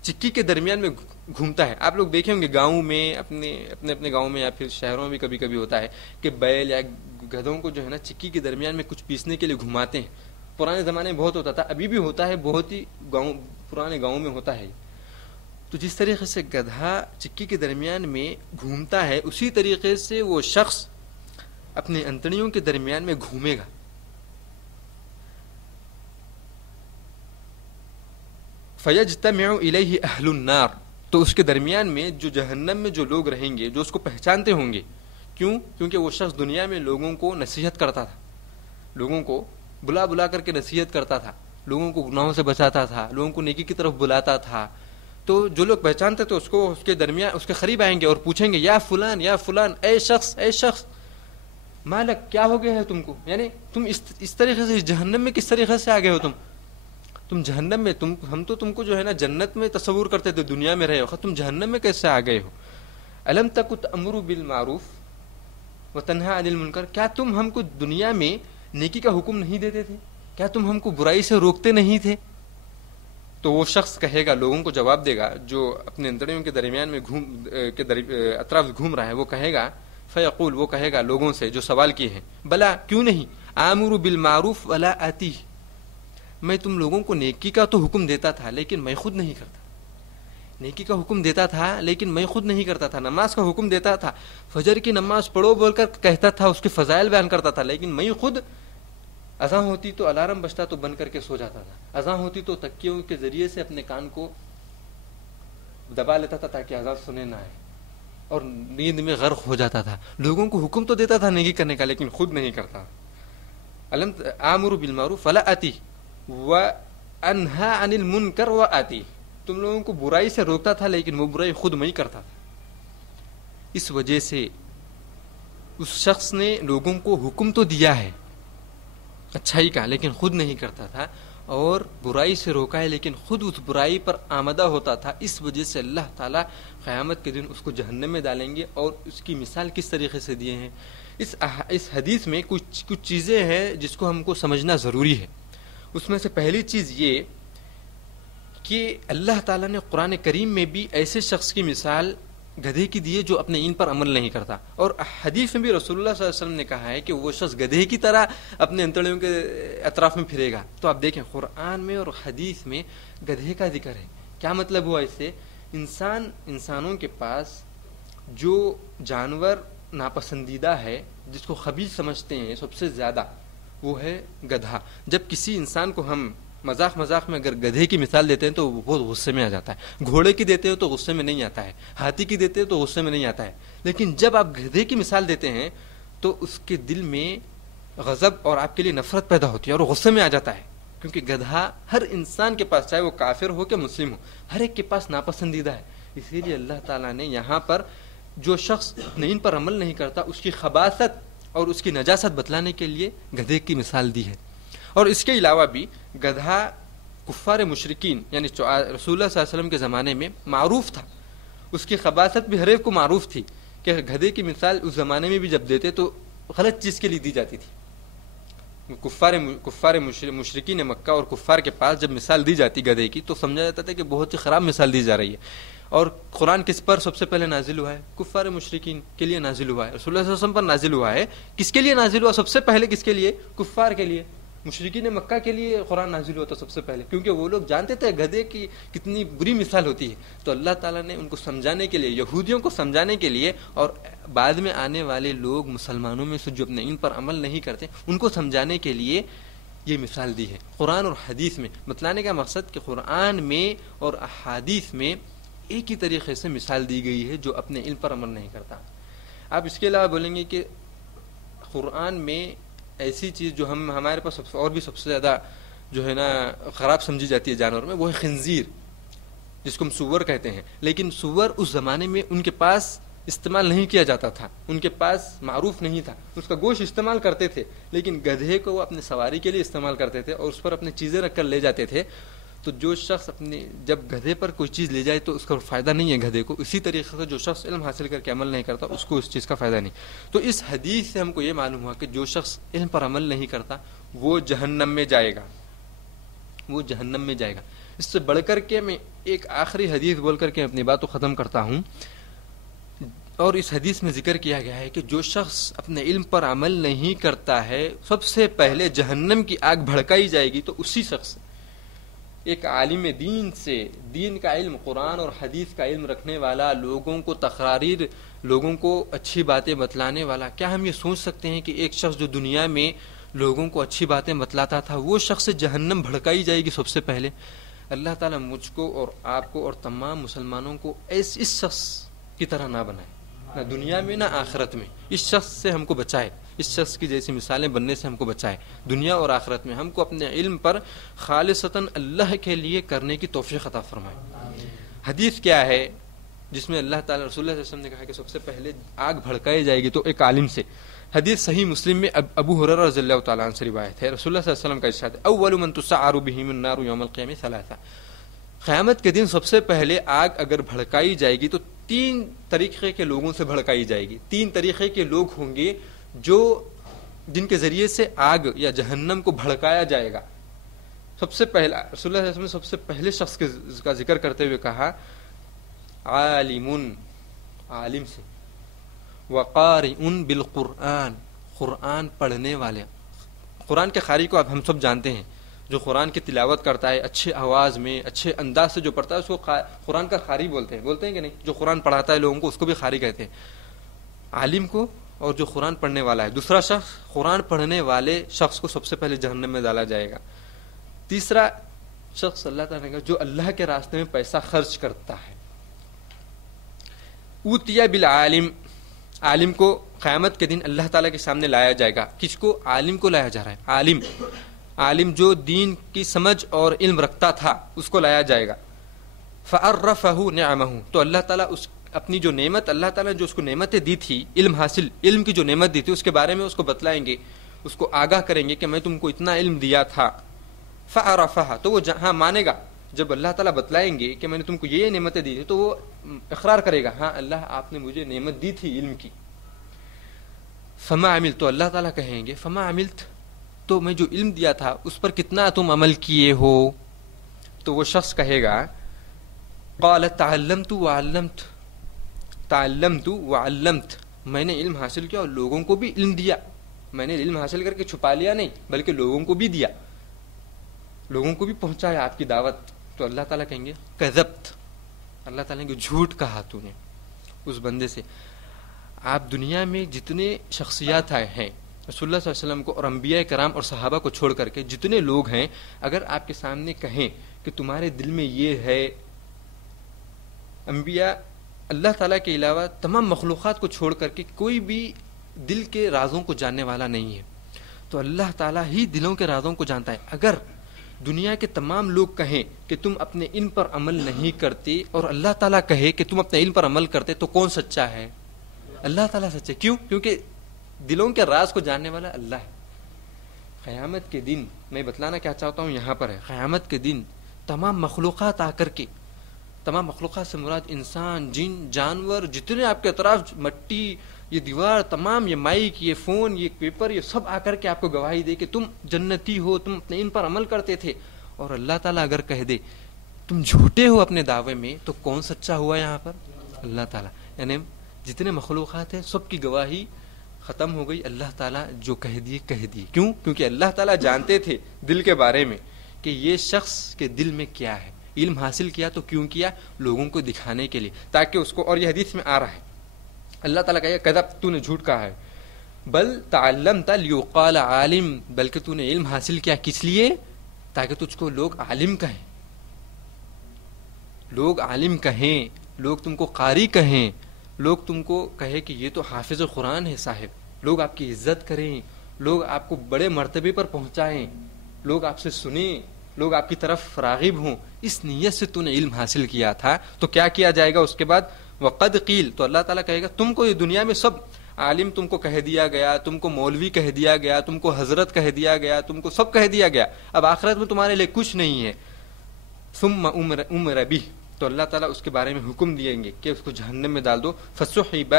چکی کے درمیان میں گھومتا ہے. آپ لوگ دیکھیں ہوں گے گاؤں میں، اپنے گاؤں میں یا پھر شہروں میں کبھی کبھی ہوتا ہے کہ بیل یا گدھوں کو جو ہے نا چکی کے درمیان میں کچھ پیسنے کے لیے گھماتے ہیں. پرانے زمانے میں بہت ہوتا تھا، ابھی بھی ہوتا ہے، بہت ہی پرانے گاؤں میں ہوتا ہے. تو جس طریقے سے گدھا چکی کے درمیان میں گھومتا ہے اسی طریقے سے وہ شخص اپنے انتڑیوں کے درمیان میں گھومے گا. فَيَجْتَمِعُ إِلَيْهِ أَهْلُ النَّارِ. تو اس کے درمیان میں جو جہنم میں جو لوگ رہیں گے، جو اس کو پہچانتے ہوں گے. کیونکہ وہ شخص دنیا میں لوگوں کو نصیحت کرتا تھا، لوگوں کو بلا کر کے نصیحت کرتا تھا، لوگوں کو گناہوں سے بچاتا تھا، لوگوں کو نیکی کی طرف بلاتا تھا. تو جو لوگ پہچانتے تھے اس کو اس کے درمیان اس کے قریب آئیں گے اور پوچھیں گے یا فلان اے شخص مالک کیا ہو گیا ہے تم کو، یعنی تم اس طریقے سے جہنم میں کس طریقے سے آ گئے ہو، تم جہنم میں ہم تو تم کو جو ہے نا جنت میں تصور کرتے تھے، دنیا میں رہے ہو، تم جہنم میں کیسے آ گئے ہو. الم تک تأمر بالمعروف وتنہی عن المنکر. کیا تم ہم کو دنیا میں نیکی کا حکم نہیں دیتے تھے، کیا تم ہم کو برائی سے روکتے نہیں تھے. تو وہ شخص کہے گا، لوگوں کو جواب دے گا جو اپنے انتڑیوں کے درمیان میں اطراف گھوم رہا ہے، وہ کہے گا فیقول، وہ کہے گا لوگوں سے جو سوال کیے ہیں، بلا کیوں نہیں، آمر بالمعروف ولا آتی. میں تم لوگوں کو نیکی کا تو حکم دیتا تھا لیکن میں خود نہیں کرتا. نیکی کا حکم دیتا تھا لیکن میں خود نہیں کرتا تھا. نماز کا حکم دیتا تھا، فجر کی نماز پڑھو بول کر کہتا تھا، اس کے فضائل بیان کرتا تھا، لیکن میں خود اذاں ہوتی تو الارم بجتا تو بند کر کے سو جاتا تھا، اذاں ہوتی تو تکیوں کے ذریعے سے اپنے کان کو دبا لیتا تھا تاکہ اذان سنے نہ آئے، اور نیند میں غرق ہو جاتا تھا. لوگوں کو حکم تو دیتا تھا نیکی کرنے کا لیکن خود نہیں کرتا. الم آمر بالمعروف ولا آتی وانہی عن المنکر وآتی. تم لوگوں کو برائی سے روکتا تھا لیکن وہ برائی خود میں ہی کرتا تھا. اس وجہ سے اس شخص نے لوگوں کو حکم تو دیا ہے اچھائی کا لیکن خود نہیں کرتا تھا، اور برائی سے روکا ہے لیکن خود اس برائی پر آمدہ ہوتا تھا. اس وجہ سے اللہ تعالیٰ قیامت کے دن اس کو جہنم میں ڈالیں گے. اور اس کی مثال کس طریقے سے دیے ہیں، اس حدیث میں کچھ چیزیں ہیں جس کو ہم کو سمجھنا ضروری ہے. اس میں سے پہلی چیز یہ کہ اللہ تعالیٰ نے قرآن کریم میں بھی ایسے شخص کی مثال گدھے کی دی ہے جو اپنے ان پر عمل نہیں کرتا، اور حدیث میں بھی رسول اللہ صلی اللہ علیہ وسلم نے کہا ہے کہ وہ شخص گدھے کی طرح اپنے انتڑیوں کے اطراف میں پھرے گا. تو آپ دیکھیں قرآن میں اور حدیث میں گدھے کا ذکر ہے. کیا مطلب ہوا اس سے؟ انسانوں کے پاس جو جانور ناپسندیدہ ہے، جس کو خبیث سمجھتے ہیں سب سے زیادہ، وہ ہے گدھا. جب کسی انسان کو ہم مذاق میں اگر گدھے کی مثال دیتے ہیں تو وہ بہت غصے میں آ جاتا ہے. گھوڑے کی دیتے ہو تو غصے میں نہیں آتا ہے، ہاتھی کی دیتے ہو تو غصے میں نہیں آتا ہے. لیکن جب آپ گدھے کی مثال دیتے ہیں تو اس کے دل میں غضب اور آپ کے لیے نفرت پیدا ہوتی ہے اور وہ غصے میں آ جاتا ہے. کیونکہ گدھا ہر انسان کے پاس، چاہے وہ کافر ہو کہ مسلم ہو، ہر ایک کے پاس ناپسندیدہ ہے. اسی لیے اللہ تعالیٰ نے یہاں پر جو شخص ان پر عمل نہیں کرتا اس کی خباثت اور اس کی نجاست بتلانے کے لیے گدھے کی مثال دی ہے. اور اس کے علاوہ بھی گدھا کفار مشرکین یعنی رسول اللہ صلی اللہ علیہ وسلم کے زمانے میں معروف تھا، اس کی خباثت بھی ہر ایک کو معروف تھی کہ گدھے کی مثال اس زمانے میں بھی جب دیتے تو غلط چیز کے لیے دی جاتی تھی. کفار مشرکین مکہ اور کفار کے پاس جب مثال دی جاتی گدھے کی تو سمجھا جاتا تھا کہ بہت ہی خراب مثال دی جا رہی ہے. اور قرآن کس پر سب سے پہلے نازل ہوا ہے؟ کفار مشرکین کے لیے نازل ہوا ہے. رسول اللہ صلی اللہ علیہ وسلم پر نازل ہوا ہے. کس کے لیے نازل ہوا سب سے پہلے؟ کس کے لیے؟ کفار کے لیے. مشرکین مکہ کے لیے قرآن نازل ہوا تھا سب سے پہلے، کیونکہ وہ لوگ جانتے تھے گدھے کی کتنی بری مثال ہوتی ہے. تو اللہ تعالیٰ نے ان کو سمجھانے کے لیے، یہودیوں کو سمجھانے کے لیے، اور بعد میں آنے والے لوگ مسلمانوں میں سے جو اپنے ان پر عمل نہیں کرتے ان کو سمجھانے کے لیے یہ مثال دی ہے قرآن اور حدیث میں. بتلانے کا مقصد کہ قرآن میں اور احادیث میں ایک ہی طریقے سے مثال دی گئی ہے جو اپنے علم پر عمل نہیں کرتا. آپ اس کے علاوہ بولیں گے کہ قرآن میں ایسی چیز جو ہمارے پاس اور بھی سب سے زیادہ جو ہے نا خراب سمجھی جاتی ہے جانور میں، وہ ہے خنزیر، جس کو ہم سور کہتے ہیں. لیکن سور اس زمانے میں ان کے پاس استعمال نہیں کیا جاتا تھا، ان کے پاس معروف نہیں تھا، اس کا گوشت استعمال کرتے تھے، لیکن گدھے کو وہ اپنے سواری کے لیے استعمال کرتے تھے اور اس پر اپنی چیزیں رکھ کر لے جاتے تھے. تو جو شخص جب گدھے پر کوئی چیز لے جائے تو اس کا فائدہ نہیں ہے گدھے کو، اسی طریقے سے جو شخص علم حاصل کر کے عمل نہیں کرتا اس کو اس چیز کا فائدہ نہیں. تو اس حدیث سے ہم کو یہ معلوم ہوا کہ جو شخص علم پر عمل نہیں کرتا وہ جہنم میں جائے گا، وہ جہنم میں جائے گا. اس سے بڑھ کر کے میں ایک آخری حدیث بول کر کے اپنی بات کو ختم کرتا ہوں. اور اس حدیث میں ذکر کیا گیا ہے کہ جو شخص اپنے علم پر عمل نہیں کرتا ہے سب سے پہلے جہنم کی آگ بھڑکائی جائے گی. تو اسی شخص ایک عالم دین سے، دین کا علم، قرآن اور حدیث کا علم رکھنے والا، لوگوں کو تقاریر، لوگوں کو اچھی باتیں بتلانے والا، کیا ہم یہ سوچ سکتے ہیں کہ ایک شخص جو دنیا میں لوگوں کو اچھی باتیں بتلاتا تھا وہ شخص جہنم بھڑکائی جائے گی سب سے پہلے؟ اللہ تعالیٰ مجھ کو اور آپ کو اور تمام مسلمانوں کو اس شخص کی طرح نہ بنائے، نہ دنیا میں نہ آخرت میں. اس شخص سے ہم کو بچائے، اس شخص کی جیسی مثالیں بننے سے ہم کو بچائے. دنیا اور آخرت میں ہم کو اپنے علم پر خالصتاً اللہ کے لیے کرنے کی توفیق عطا فرمائے. حدیث کیا ہے جس میں اللہ تعالیٰ رسول اللہ صلی اللہ علیہ وسلم نے کہا کہ سب سے پہلے آگ بھڑکائی جائے گی تو ایک عالم سے. حدیث صحیح مسلم میں ابو ہریرہ رضی اللہ تعالیٰ عنہ سے روایت ہے. رسول اللہ صلی اللہ علیہ وسلم کا ارشاد ہے اول من تسعر بهم النار یوم القیامہ ثلاثہ. قیامت کے دن سب سے پہلے آگ اگر بھڑکائی جائے گی تو 3 طریقے کے لوگوں سے بھڑکائی جائے گی. 3 طریقے کے لوگ ہوں گے جو جن کے ذریعے سے آگ یا جہنم کو بھڑکایا جائے گا. سب سے پہلا رسول اللہ صلی اللہ علیہ وسلم نے سب سے پہلے شخص کا ذکر کرتے ہوئے کہا عالم سے، وقارئ بالقرآن، قرآن پڑھنے والے. قرآن کے قاری کو ہم سب جانتے ہیں، جو قرآن کی تلاوت کرتا ہے اچھے آواز میں، اچھے انداز سے جو پڑھتا ہے اس کو قرآن کا قاری بولتے ہیں کہ نہیں؟ جو قرآن پڑھاتا ہے لوگوں کو اس کو بھی قاری کہتے ہیں، عالم کو اور جو قرآن پڑھنے والا ہے. دوسرا شخص، قرآن پڑھنے والے شخص کو سب سے پہلے جہنم میں ڈالا جائے گا. تیسرا شخص اللہ تعالیٰ نے جو اللہ کے راستے میں پیسہ خرچ کرتا ہے. اوتیا بالعالم، عالم کو قیامت کے دن اللہ تعالیٰ کے سامنے لایا جائے گا. کس کو؟ عالم کو لایا جا رہا ہے. عالم جو دین کی سمجھ اور علم رکھتا تھا اس کو لایا جائے گا. فعرفہ نعمہ، تو اللہ تعالیٰ اس اپنی جو نعمت، اللہ تعالیٰ جو اس کو نعمتیں دی تھی، علم کی جو نعمت دی تھی اس کے بارے میں اس کو بتلائیں گے، اس کو آگاہ کریں گے کہ میں تم کو اتنا علم دیا تھا. فعرفہ، تو وہ ہاں مانے گا. جب اللہ تعالیٰ بتلائیں گے کہ میں نے تم کو یہ نعمتیں دی تھی تو وہ اقرار کرے گا، ہاں اللہ آپ نے مجھے نعمت دی تھی علم کی. فما عملت، تو اللہ تعالیٰ کہیں گے فما عملت، تو میں جو علم دیا تھا اس پر کتنا تم عمل کیے ہو؟ تو وہ شخص کہے گا قال تعلمت وعلمت، میں نے علم حاصل کیا اور لوگوں کو بھی علم دیا. میں نے علم حاصل کر کے چھپا لیا نہیں بلکہ لوگوں کو بھی دیا، لوگوں کو بھی پہنچایا آپ کی دعوت. تو اللہ تعالیٰ کہیں گے کذبت، اللہ تعالیٰ نے جھوٹ کہا تو نے اس بندے سے. آپ دنیا میں جتنے شخصیات ہیں رسول اللہ صلی اللہ علیہ وسلم کو اور انبیاء کرام اور صحابہ کو چھوڑ کر کے جتنے لوگ ہیں، اگر آپ کے سامنے کہیں کہ تمہارے دل میں یہ ہے، انبیاء اللہ تعالیٰ کے علاوہ تمام مخلوقات کو چھوڑ کر کے کوئی بھی دل کے رازوں کو جاننے والا نہیں ہے، تو اللہ تعالیٰ ہی دلوں کے رازوں کو جانتا ہے. اگر دنیا کے تمام لوگ کہیں کہ تم اپنے علم پر عمل نہیں کرتے اور اللہ تعالیٰ کہے کہ تم اپنے علم پر عمل کرتے، تو کون سچا ہے؟ اللہ تعالیٰ سچا. کیوں؟ کیونکہ دلوں کے راز کو جاننے والا اللہ ہے. قیامت کے دن میں بتلانا کیا چاہتا ہوں یہاں پر ہے، قیامت کے دن تمام مخلوقات آ کر کے، تمام مخلوقات سے مراد انسان، جن، جانور، جتنے آپ کے اطراف، مٹی، یہ دیوار، تمام یہ مائک، یہ فون، یہ پیپر، یہ سب آ کر کے آپ کو گواہی دے کہ تم جنتی ہو، تم اپنے ان پر عمل کرتے تھے. اور اللہ تعالیٰ اگر کہہ دے تم جھوٹے ہو اپنے دعوے میں، تو کون سچا ہوا یہاں پر؟ اللہ تعالیٰ. یعنی جتنے مخلوقات ہیں سب کی گواہی ختم ہو گئی. اللہ تعالیٰ جو کہہ دیے کہہ دیے. کیوں؟ کیونکہ اللہ تعالیٰ جانتے تھے دل کے بارے میں کہ یہ شخص کے دل میں کیا ہے. علم حاصل کیا تو کیوں کیا؟ لوگوں کو دکھانے کے لیے، تاکہ اس کو، اور یہ حدیث میں آ رہا ہے اللہ تعالیٰ کہے کذب، تو نے جھوٹ کہا ہے. بل تعلمت لیقال عالم، بلکہ تو نے علم حاصل کیا کس لیے؟ تاکہ تجھ کو لوگ عالم کہیں، لوگ عالم کہیں، لوگ تم کو قاری کہیں، لوگ تم کو کہے کہ یہ تو حافظ قرآن ہے صاحب، لوگ آپ کی عزت کریں، لوگ آپ کو بڑے مرتبے پر پہنچائیں، لوگ آپ سے سنیں، لوگ آپ کی طرف راغب ہوں. اس نیت سے تو نے علم حاصل کیا تھا. تو کیا کیا جائے گا اس کے بعد؟ وقد قیل، تو اللہ تعالیٰ کہے گا تم کو یہ دنیا میں سب عالم تم کو کہہ دیا گیا، تم کو مولوی کہہ دیا گیا، تم کو حضرت کہہ دیا گیا، تم کو سب کہہ دیا گیا، اب آخرت میں تمہارے لیے کچھ نہیں ہے. ثم امر بہ، تو اللہ تعالیٰ اس کے بارے میں حکم دیں گے کہ اس کو جہنم میں ڈال دو. فسحب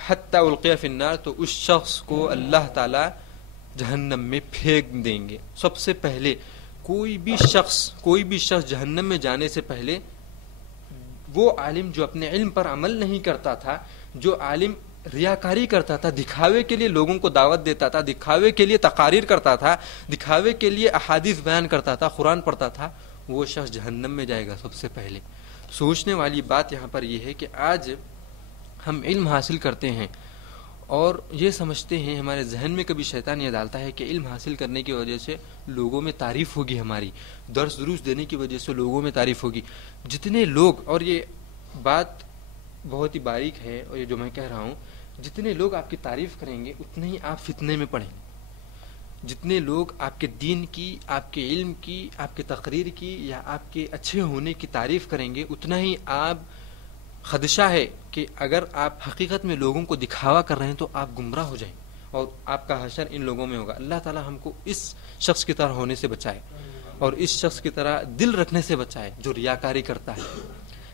حتی القی فی النار، تو اس شخص کو اللہ تعالیٰ جہنم میں پھینک دیں گے. سب سے پہلے کوئی بھی شخص جہنم میں جانے سے پہلے وہ عالم جو اپنے علم پر عمل نہیں کرتا تھا، جو عالم ریاکاری کرتا تھا، دکھاوے کے لیے لوگوں کو دعوت دیتا تھا، دکھاوے کے لیے تقاریر کرتا تھا، دکھاوے کے لیے احادیث بیان کرتا تھا، قرآن پڑھتا تھا، وہ شخص جہنم میں جائے گا سب سے پہلے. سوچنے والی بات یہاں پر یہ ہے کہ آج ہم علم حاصل کرتے ہیں اور یہ سمجھتے ہیں، ہمارے ذہن میں کبھی شیطان یہ ڈالتا ہے کہ علم حاصل کرنے کی وجہ سے لوگوں میں تعریف ہوگی، ہماری درس دروس دینے کی وجہ سے لوگوں میں تعریف ہوگی. جتنے لوگ، اور یہ بات بہت ہی باریک ہے اور یہ جو میں کہہ رہا ہوں، جتنے لوگ آپ کی تعریف کریں گے اتنے ہی آپ فتنے میں پڑیں گے. جتنے لوگ آپ کے دین کی، آپ کے علم کی، آپ کے تقریر کی یا آپ کے اچھے ہونے کی تعریف کریں گے، اتنا ہی آپ خدشہ ہے کہ اگر آپ حقیقت میں لوگوں کو دکھاوا کر رہے ہیں تو آپ گمراہ ہو جائیں اور آپ کا حشر ان لوگوں میں ہوگا. اللہ تعالی ہم کو اس شخص کی طرح ہونے سے بچائے اور اس شخص کی طرح دل رکھنے سے بچائے جو ریاکاری کرتا ہے.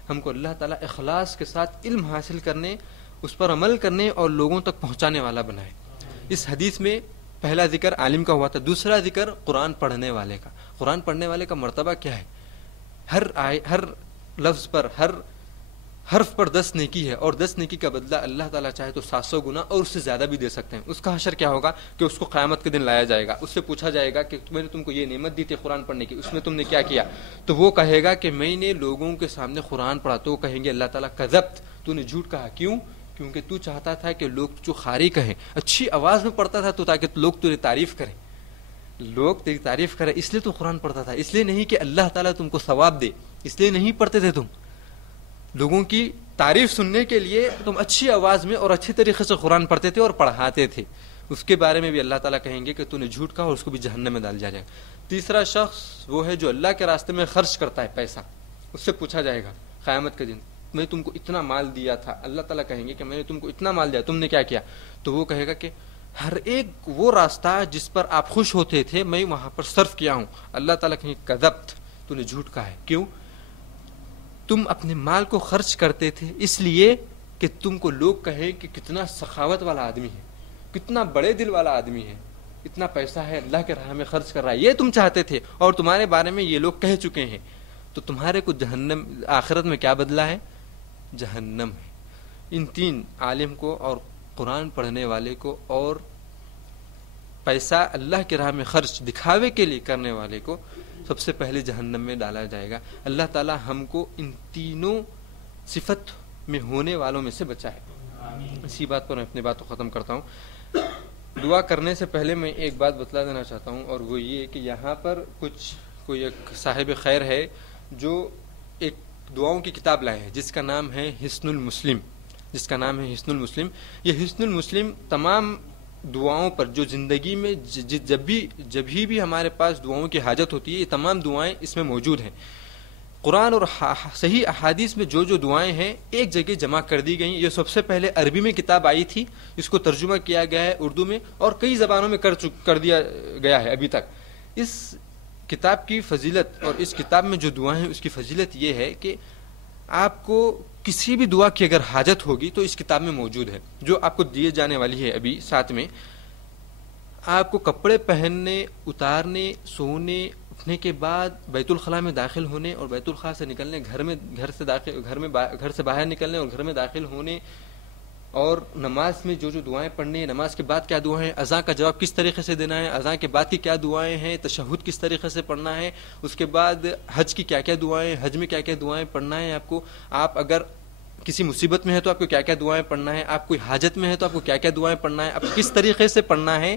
ہم کو اللہ تعالی اخلاص کے ساتھ علم حاصل کرنے، اس پر عمل کرنے اور لوگوں تک پہنچانے والا بنائے. اس حدیث میں پہلا ذکر عالم کا ہوا تھا، دوسرا ذکر قرآن پڑھنے والے کا. قرآن پڑھنے والے کا مرتبہ کیا ہے؟ ہر لفظ پر، ہر حرف پر 10 نیکی ہے اور 10 نیکی کا بدلہ اللہ تعالیٰ چاہے تو 700 گنا اور اس سے زیادہ بھی دے سکتے ہیں. اس کا حشر کیا ہوگا کہ اس کو قیامت کے دن لایا جائے گا، اس سے پوچھا جائے گا کہ میں نے تم کو یہ نعمت دی تھی قرآن پڑھنے کی، اس میں تم نے کیا کیا؟ تو وہ کہے گا کہ میں نے لوگوں کے سامنے قرآن پڑھا. تو وہ کہیں گے اللہ تعالیٰ کذبت، تو نے جھوٹ کہا. کیوں؟ کیونکہ تو چاہتا تھا کہ لوگ جو خاری کہیں، اچھی آواز میں پڑھتا تھا تو تاکہ لوگ تیری تعریف کریں، لوگ تیری تعریف کریں، اس لیے تو قرآن پڑھتا تھا، اس لیے نہیں کہ اللہ تعالیٰ تم کو ثواب دے، اس لیے نہیں پڑھتے تھے. تم لوگوں کی تعریف سننے کے لیے تم اچھی آواز میں اور اچھی طریقے سے قرآن پڑھتے تھے اور پڑھاتے تھے. اس کے بارے میں بھی اللہ تعالیٰ کہیں گے کہ تو نے جھوٹ کہا اور اس کو بھی جہنم میں ڈال جائے گا. تیسرا شخص وہ ہے جو اللہ کے راستے میں خرچ کرتا ہے پیسہ. اس سے پوچھا جائے گا قیامت کے دن میں تم کو اتنا مال دیا تھا، اللہ تعالیٰ کہیں گے کہ میں نے تم کو اتنا مال دیا، تم نے کیا کیا؟ تو وہ کہے گا کہ ہر ایک وہ راستہ جس پر آپ خوش ہوتے تھے میں وہاں پر صرف کیا ہوں. اللہ تعالیٰ کہیں کذبت، تو نے جھوٹ کہا ہے. کیوں؟ تم اپنے مال کو خرچ کرتے تھے اس لیے کہ تم کو لوگ کہیں کہ کتنا سخاوت والا آدمی ہے، کتنا بڑے دل والا آدمی ہے، اتنا پیسہ ہے اللہ کے راہ میں خرچ کر رہا ہے، یہ تم چاہتے تھے اور تمہارے بارے میں یہ لوگ کہہ چکے ہیں. تو تمہارے کو جہنم آخرت میں کیا بدلہ ہے؟ جہنم ہے. ان تین عالم کو اور قرآن پڑھنے والے کو اور پیسہ اللہ کے راہ میں خرچ دکھاوے کے لیے کرنے والے کو سب سے پہلے جہنم میں ڈالا جائے گا. اللہ تعالی ہم کو ان تینوں صفت میں ہونے والوں میں سے بچائے. اسی بات پر میں اپنی بات کو ختم کرتا ہوں. دعا کرنے سے پہلے میں ایک بات بتلا دینا چاہتا ہوں، اور وہ یہ کہ یہاں پر کوئی ایک صاحب خیر ہے جو ایک دعاؤں کی کتاب لائے ہیں جس کا نام ہے حصن المسلم. یہ حصن المسلم تمام دعاؤں پر جو زندگی میں جب بھی ہمارے پاس دعاؤں کی حاجت ہوتی ہے، یہ تمام دعائیں اس میں موجود ہیں. قرآن اور صحیح احادیث میں جو دعائیں ہیں ایک جگہ جمع کر دی گئیں. یہ سب سے پہلے عربی میں کتاب آئی تھی، اس کو ترجمہ کیا گیا ہے اردو میں اور کئی زبانوں میں کر دیا گیا ہے ابھی تک. اس کتاب کی فضیلت اور اس کتاب میں جو دعائیں ہیں اس کی فضیلت یہ ہے کہ آپ کو کسی بھی دعا کی اگر حاجت ہوگی تو اس کتاب میں موجود ہے، جو آپ کو دیے جانے والی ہے ابھی ساتھ میں. آپ کو کپڑے پہننے، اتارنے، سونے، اٹھنے کے بعد بیت الخلاء میں داخل ہونے اور بیت الخلاء سے نکلنے، گھر سے باہر نکلنے اور گھر میں داخل ہونے، اور نماز میں جو دعائیں پڑھنے، نماز کے بعد کیا دعائیں ہیں، اذان کا جواب کس طریقے سے دینا ہے، اذان کے بعد کی کیا دعائیں ہیں، تشہد کس طریقے سے پڑھنا ہے، اس کے بعد حج کی کیا کیا دعائیں، حج میں کیا کیا دعائیں پڑھنا ہے آپ کو، آپ اگر کسی مصیبت میں ہے تو آپ کو کیا کیا دعائیں پڑھنا ہے، آپ کوئی حاجت میں ہے تو آپ کو کیا کیا دعائیں پڑھنا ہے، آپ کس طریقے سے پڑھنا ہے.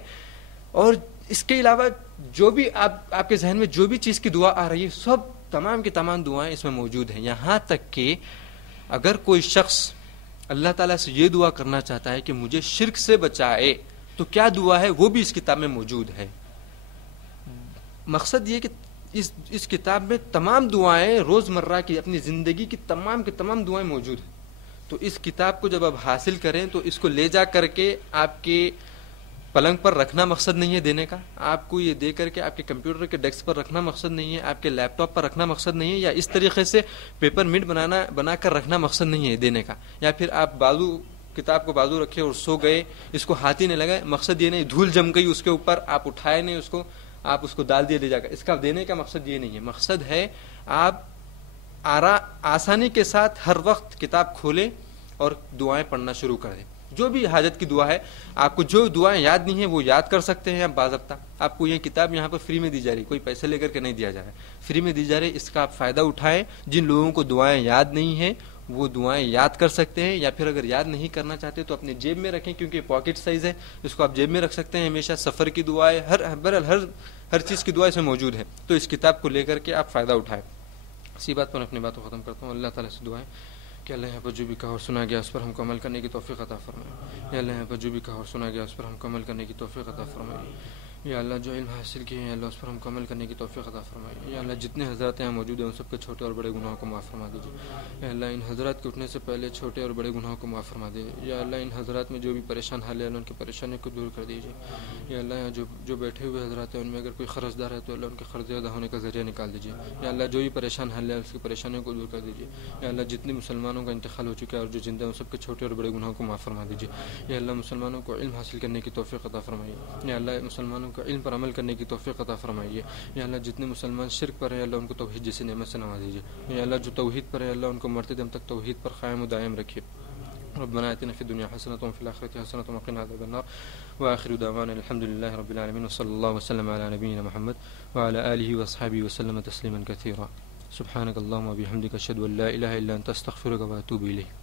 اور اس کے علاوہ جو بھی آپ کے ذہن میں جو بھی چیز کی دعا آ رہی ہے سب تمام کی تمام دعائیں اس میں موجود ہیں. یہاں تک کہ اگر کوئی شخص اللہ تعالیٰ سے یہ دعا کرنا چاہتا ہے کہ مجھے شرک سے بچائے تو کیا دعا ہے وہ بھی اس کتاب میں موجود ہے. مقصد یہ کہ اس کتاب میں تمام دعائیں روزمرہ کی اپنی زندگی کی تمام دعائیں موجود ہیں. تو اس کتاب کو جب آپ حاصل کریں تو اس کو لے جا کر کے آپ کے پلنگ پر رکھنا مقصد نہیں ہے دینے کا، آپ کو یہ دے کر کے آپ کے کمپیوٹر کے ڈیسک پر رکھنا مقصد نہیں ہے، آپ کے لیپ ٹاپ پر رکھنا مقصد نہیں ہے، یا اس طریقے سے پیپر منٹ بنا کر رکھنا مقصد نہیں ہے دینے کا، یا پھر آپ کتاب کو بازو رکھے اور سو گئے، اس کو ہاتھ ہی نہیں لگائے، مقصد یہ نہیں، دھول جم گئی اس کے اوپر، آپ اٹھائے نہیں اس کو، آپ اس کو ڈال دیے لے جا کر، اس کا دینے کا مقصد یہ نہیں ہے۔ مقصد ہے آپ آسانی کے ساتھ ہر وقت کتاب کھولیں اور دعائیں پڑھنا شروع کر دیں، جو بھی حاجت کی دعا ہے، آپ کو جو دعائیں یاد نہیں ہیں وہ یاد کر سکتے ہیں آپ باضابطہ۔ آپ کو یہ کتاب یہاں پر فری میں دی جا رہی، کوئی پیسے لے کر کے نہیں دیا جا رہا ہے، فری میں دی جا رہی، اس کا آپ فائدہ اٹھائیں۔ جن لوگوں کو دعائیں یاد نہیں ہیں وہ دعائیں یاد کر سکتے ہیں، یا پھر اگر یاد نہیں کرنا چاہتے تو اپنے جیب میں رکھیں، کیونکہ پاکٹ سائز ہے، اس کو آپ جیب میں رکھ سکتے ہیں ہمیشہ۔ سفر کی دعائیں ہر چیز کی دعا اس میں موجود ہے، تو اس کتاب کو لے کر کے آپ فائدہ اٹھائیں۔ اسی بات پر اپنی بات کو ختم کرتا ہوں۔ اللہ تعالیٰ سے دعائیں کہ اللہ یہاں پر جو بھی کہا اور سنا گیا اس پر ہم کو عمل کرنے کی توفیق عطا فرمائے۔ یا اللہ یہاں پر جو بھی کہا اور سنا گیا اس پر ہم کو عمل کرنے کی توفیق عطا فرمائے۔ یا اللہ جو علم حاصل کیے ہیں اللہ اس پر ہم کو عمل کرنے کی توفیق عطا فرمائے۔ یا اللہ جتنے حضرات یہاں موجود ہیں ان سب کے چھوٹے اور بڑے گناہوں کو معاف فرما دیجیے۔ یا اللہ ان حضرات کے اٹھنے سے پہلے چھوٹے اور بڑے گناہوں کو معاف فرما دیجیے۔ یا اللہ ان حضرات میں جو بھی پریشان حال ہے اللہ ان کی پریشانی کو دور کر دیجیے۔ یا اللہ یہاں جو بیٹھے ہوئے حضرات ہیں ان میں اگر کوئی قرض دار ہے تو اللہ ان کے قرض ادا ہونے کا ذریعہ نکال دیجیے۔ یا اللہ جو بھی پریشان حال ہے اس کی پریشانیوں کو دور کر دیجیے۔ یا اللہ جتنے مسلمانوں کا انتقال ہو چکا ہے اور جو زندہ ہیں ان سب کے چھوٹے اور بڑے گناہوں کو معاف فرما دیجیے۔ یا اللہ مسلمانوں کو علم حاصل کرنے کی توفیق عطا فرمائیے۔ یا اللہ مسلمانوں کو علم پر عمل کرنے کی توفیق عطا فرمائیے۔ یا اللہ جتنے مسلمان شرک پر ہیں اللہ ان کو توحید جیسی نعمت سے نوازیجیے۔ یا اللہ جو توحید پر ہے اللہ ان کو مرتے دم تک توحید پر قائم و دائم رکھیے۔ ربنا آتنا في الدنيا حسنة وفي الآخرة حسنة وقنا عذاب النار وآخر دعوانا الحمد لله رب العالمين وصلى الله وسلم على نبينا محمد وعلى آله وأصحابه وسلم تسليما كثيرا. سبحانك اللهم وبحمدك أشهد أن لا إله إلا أنت أستغفرك وأتوب إليك.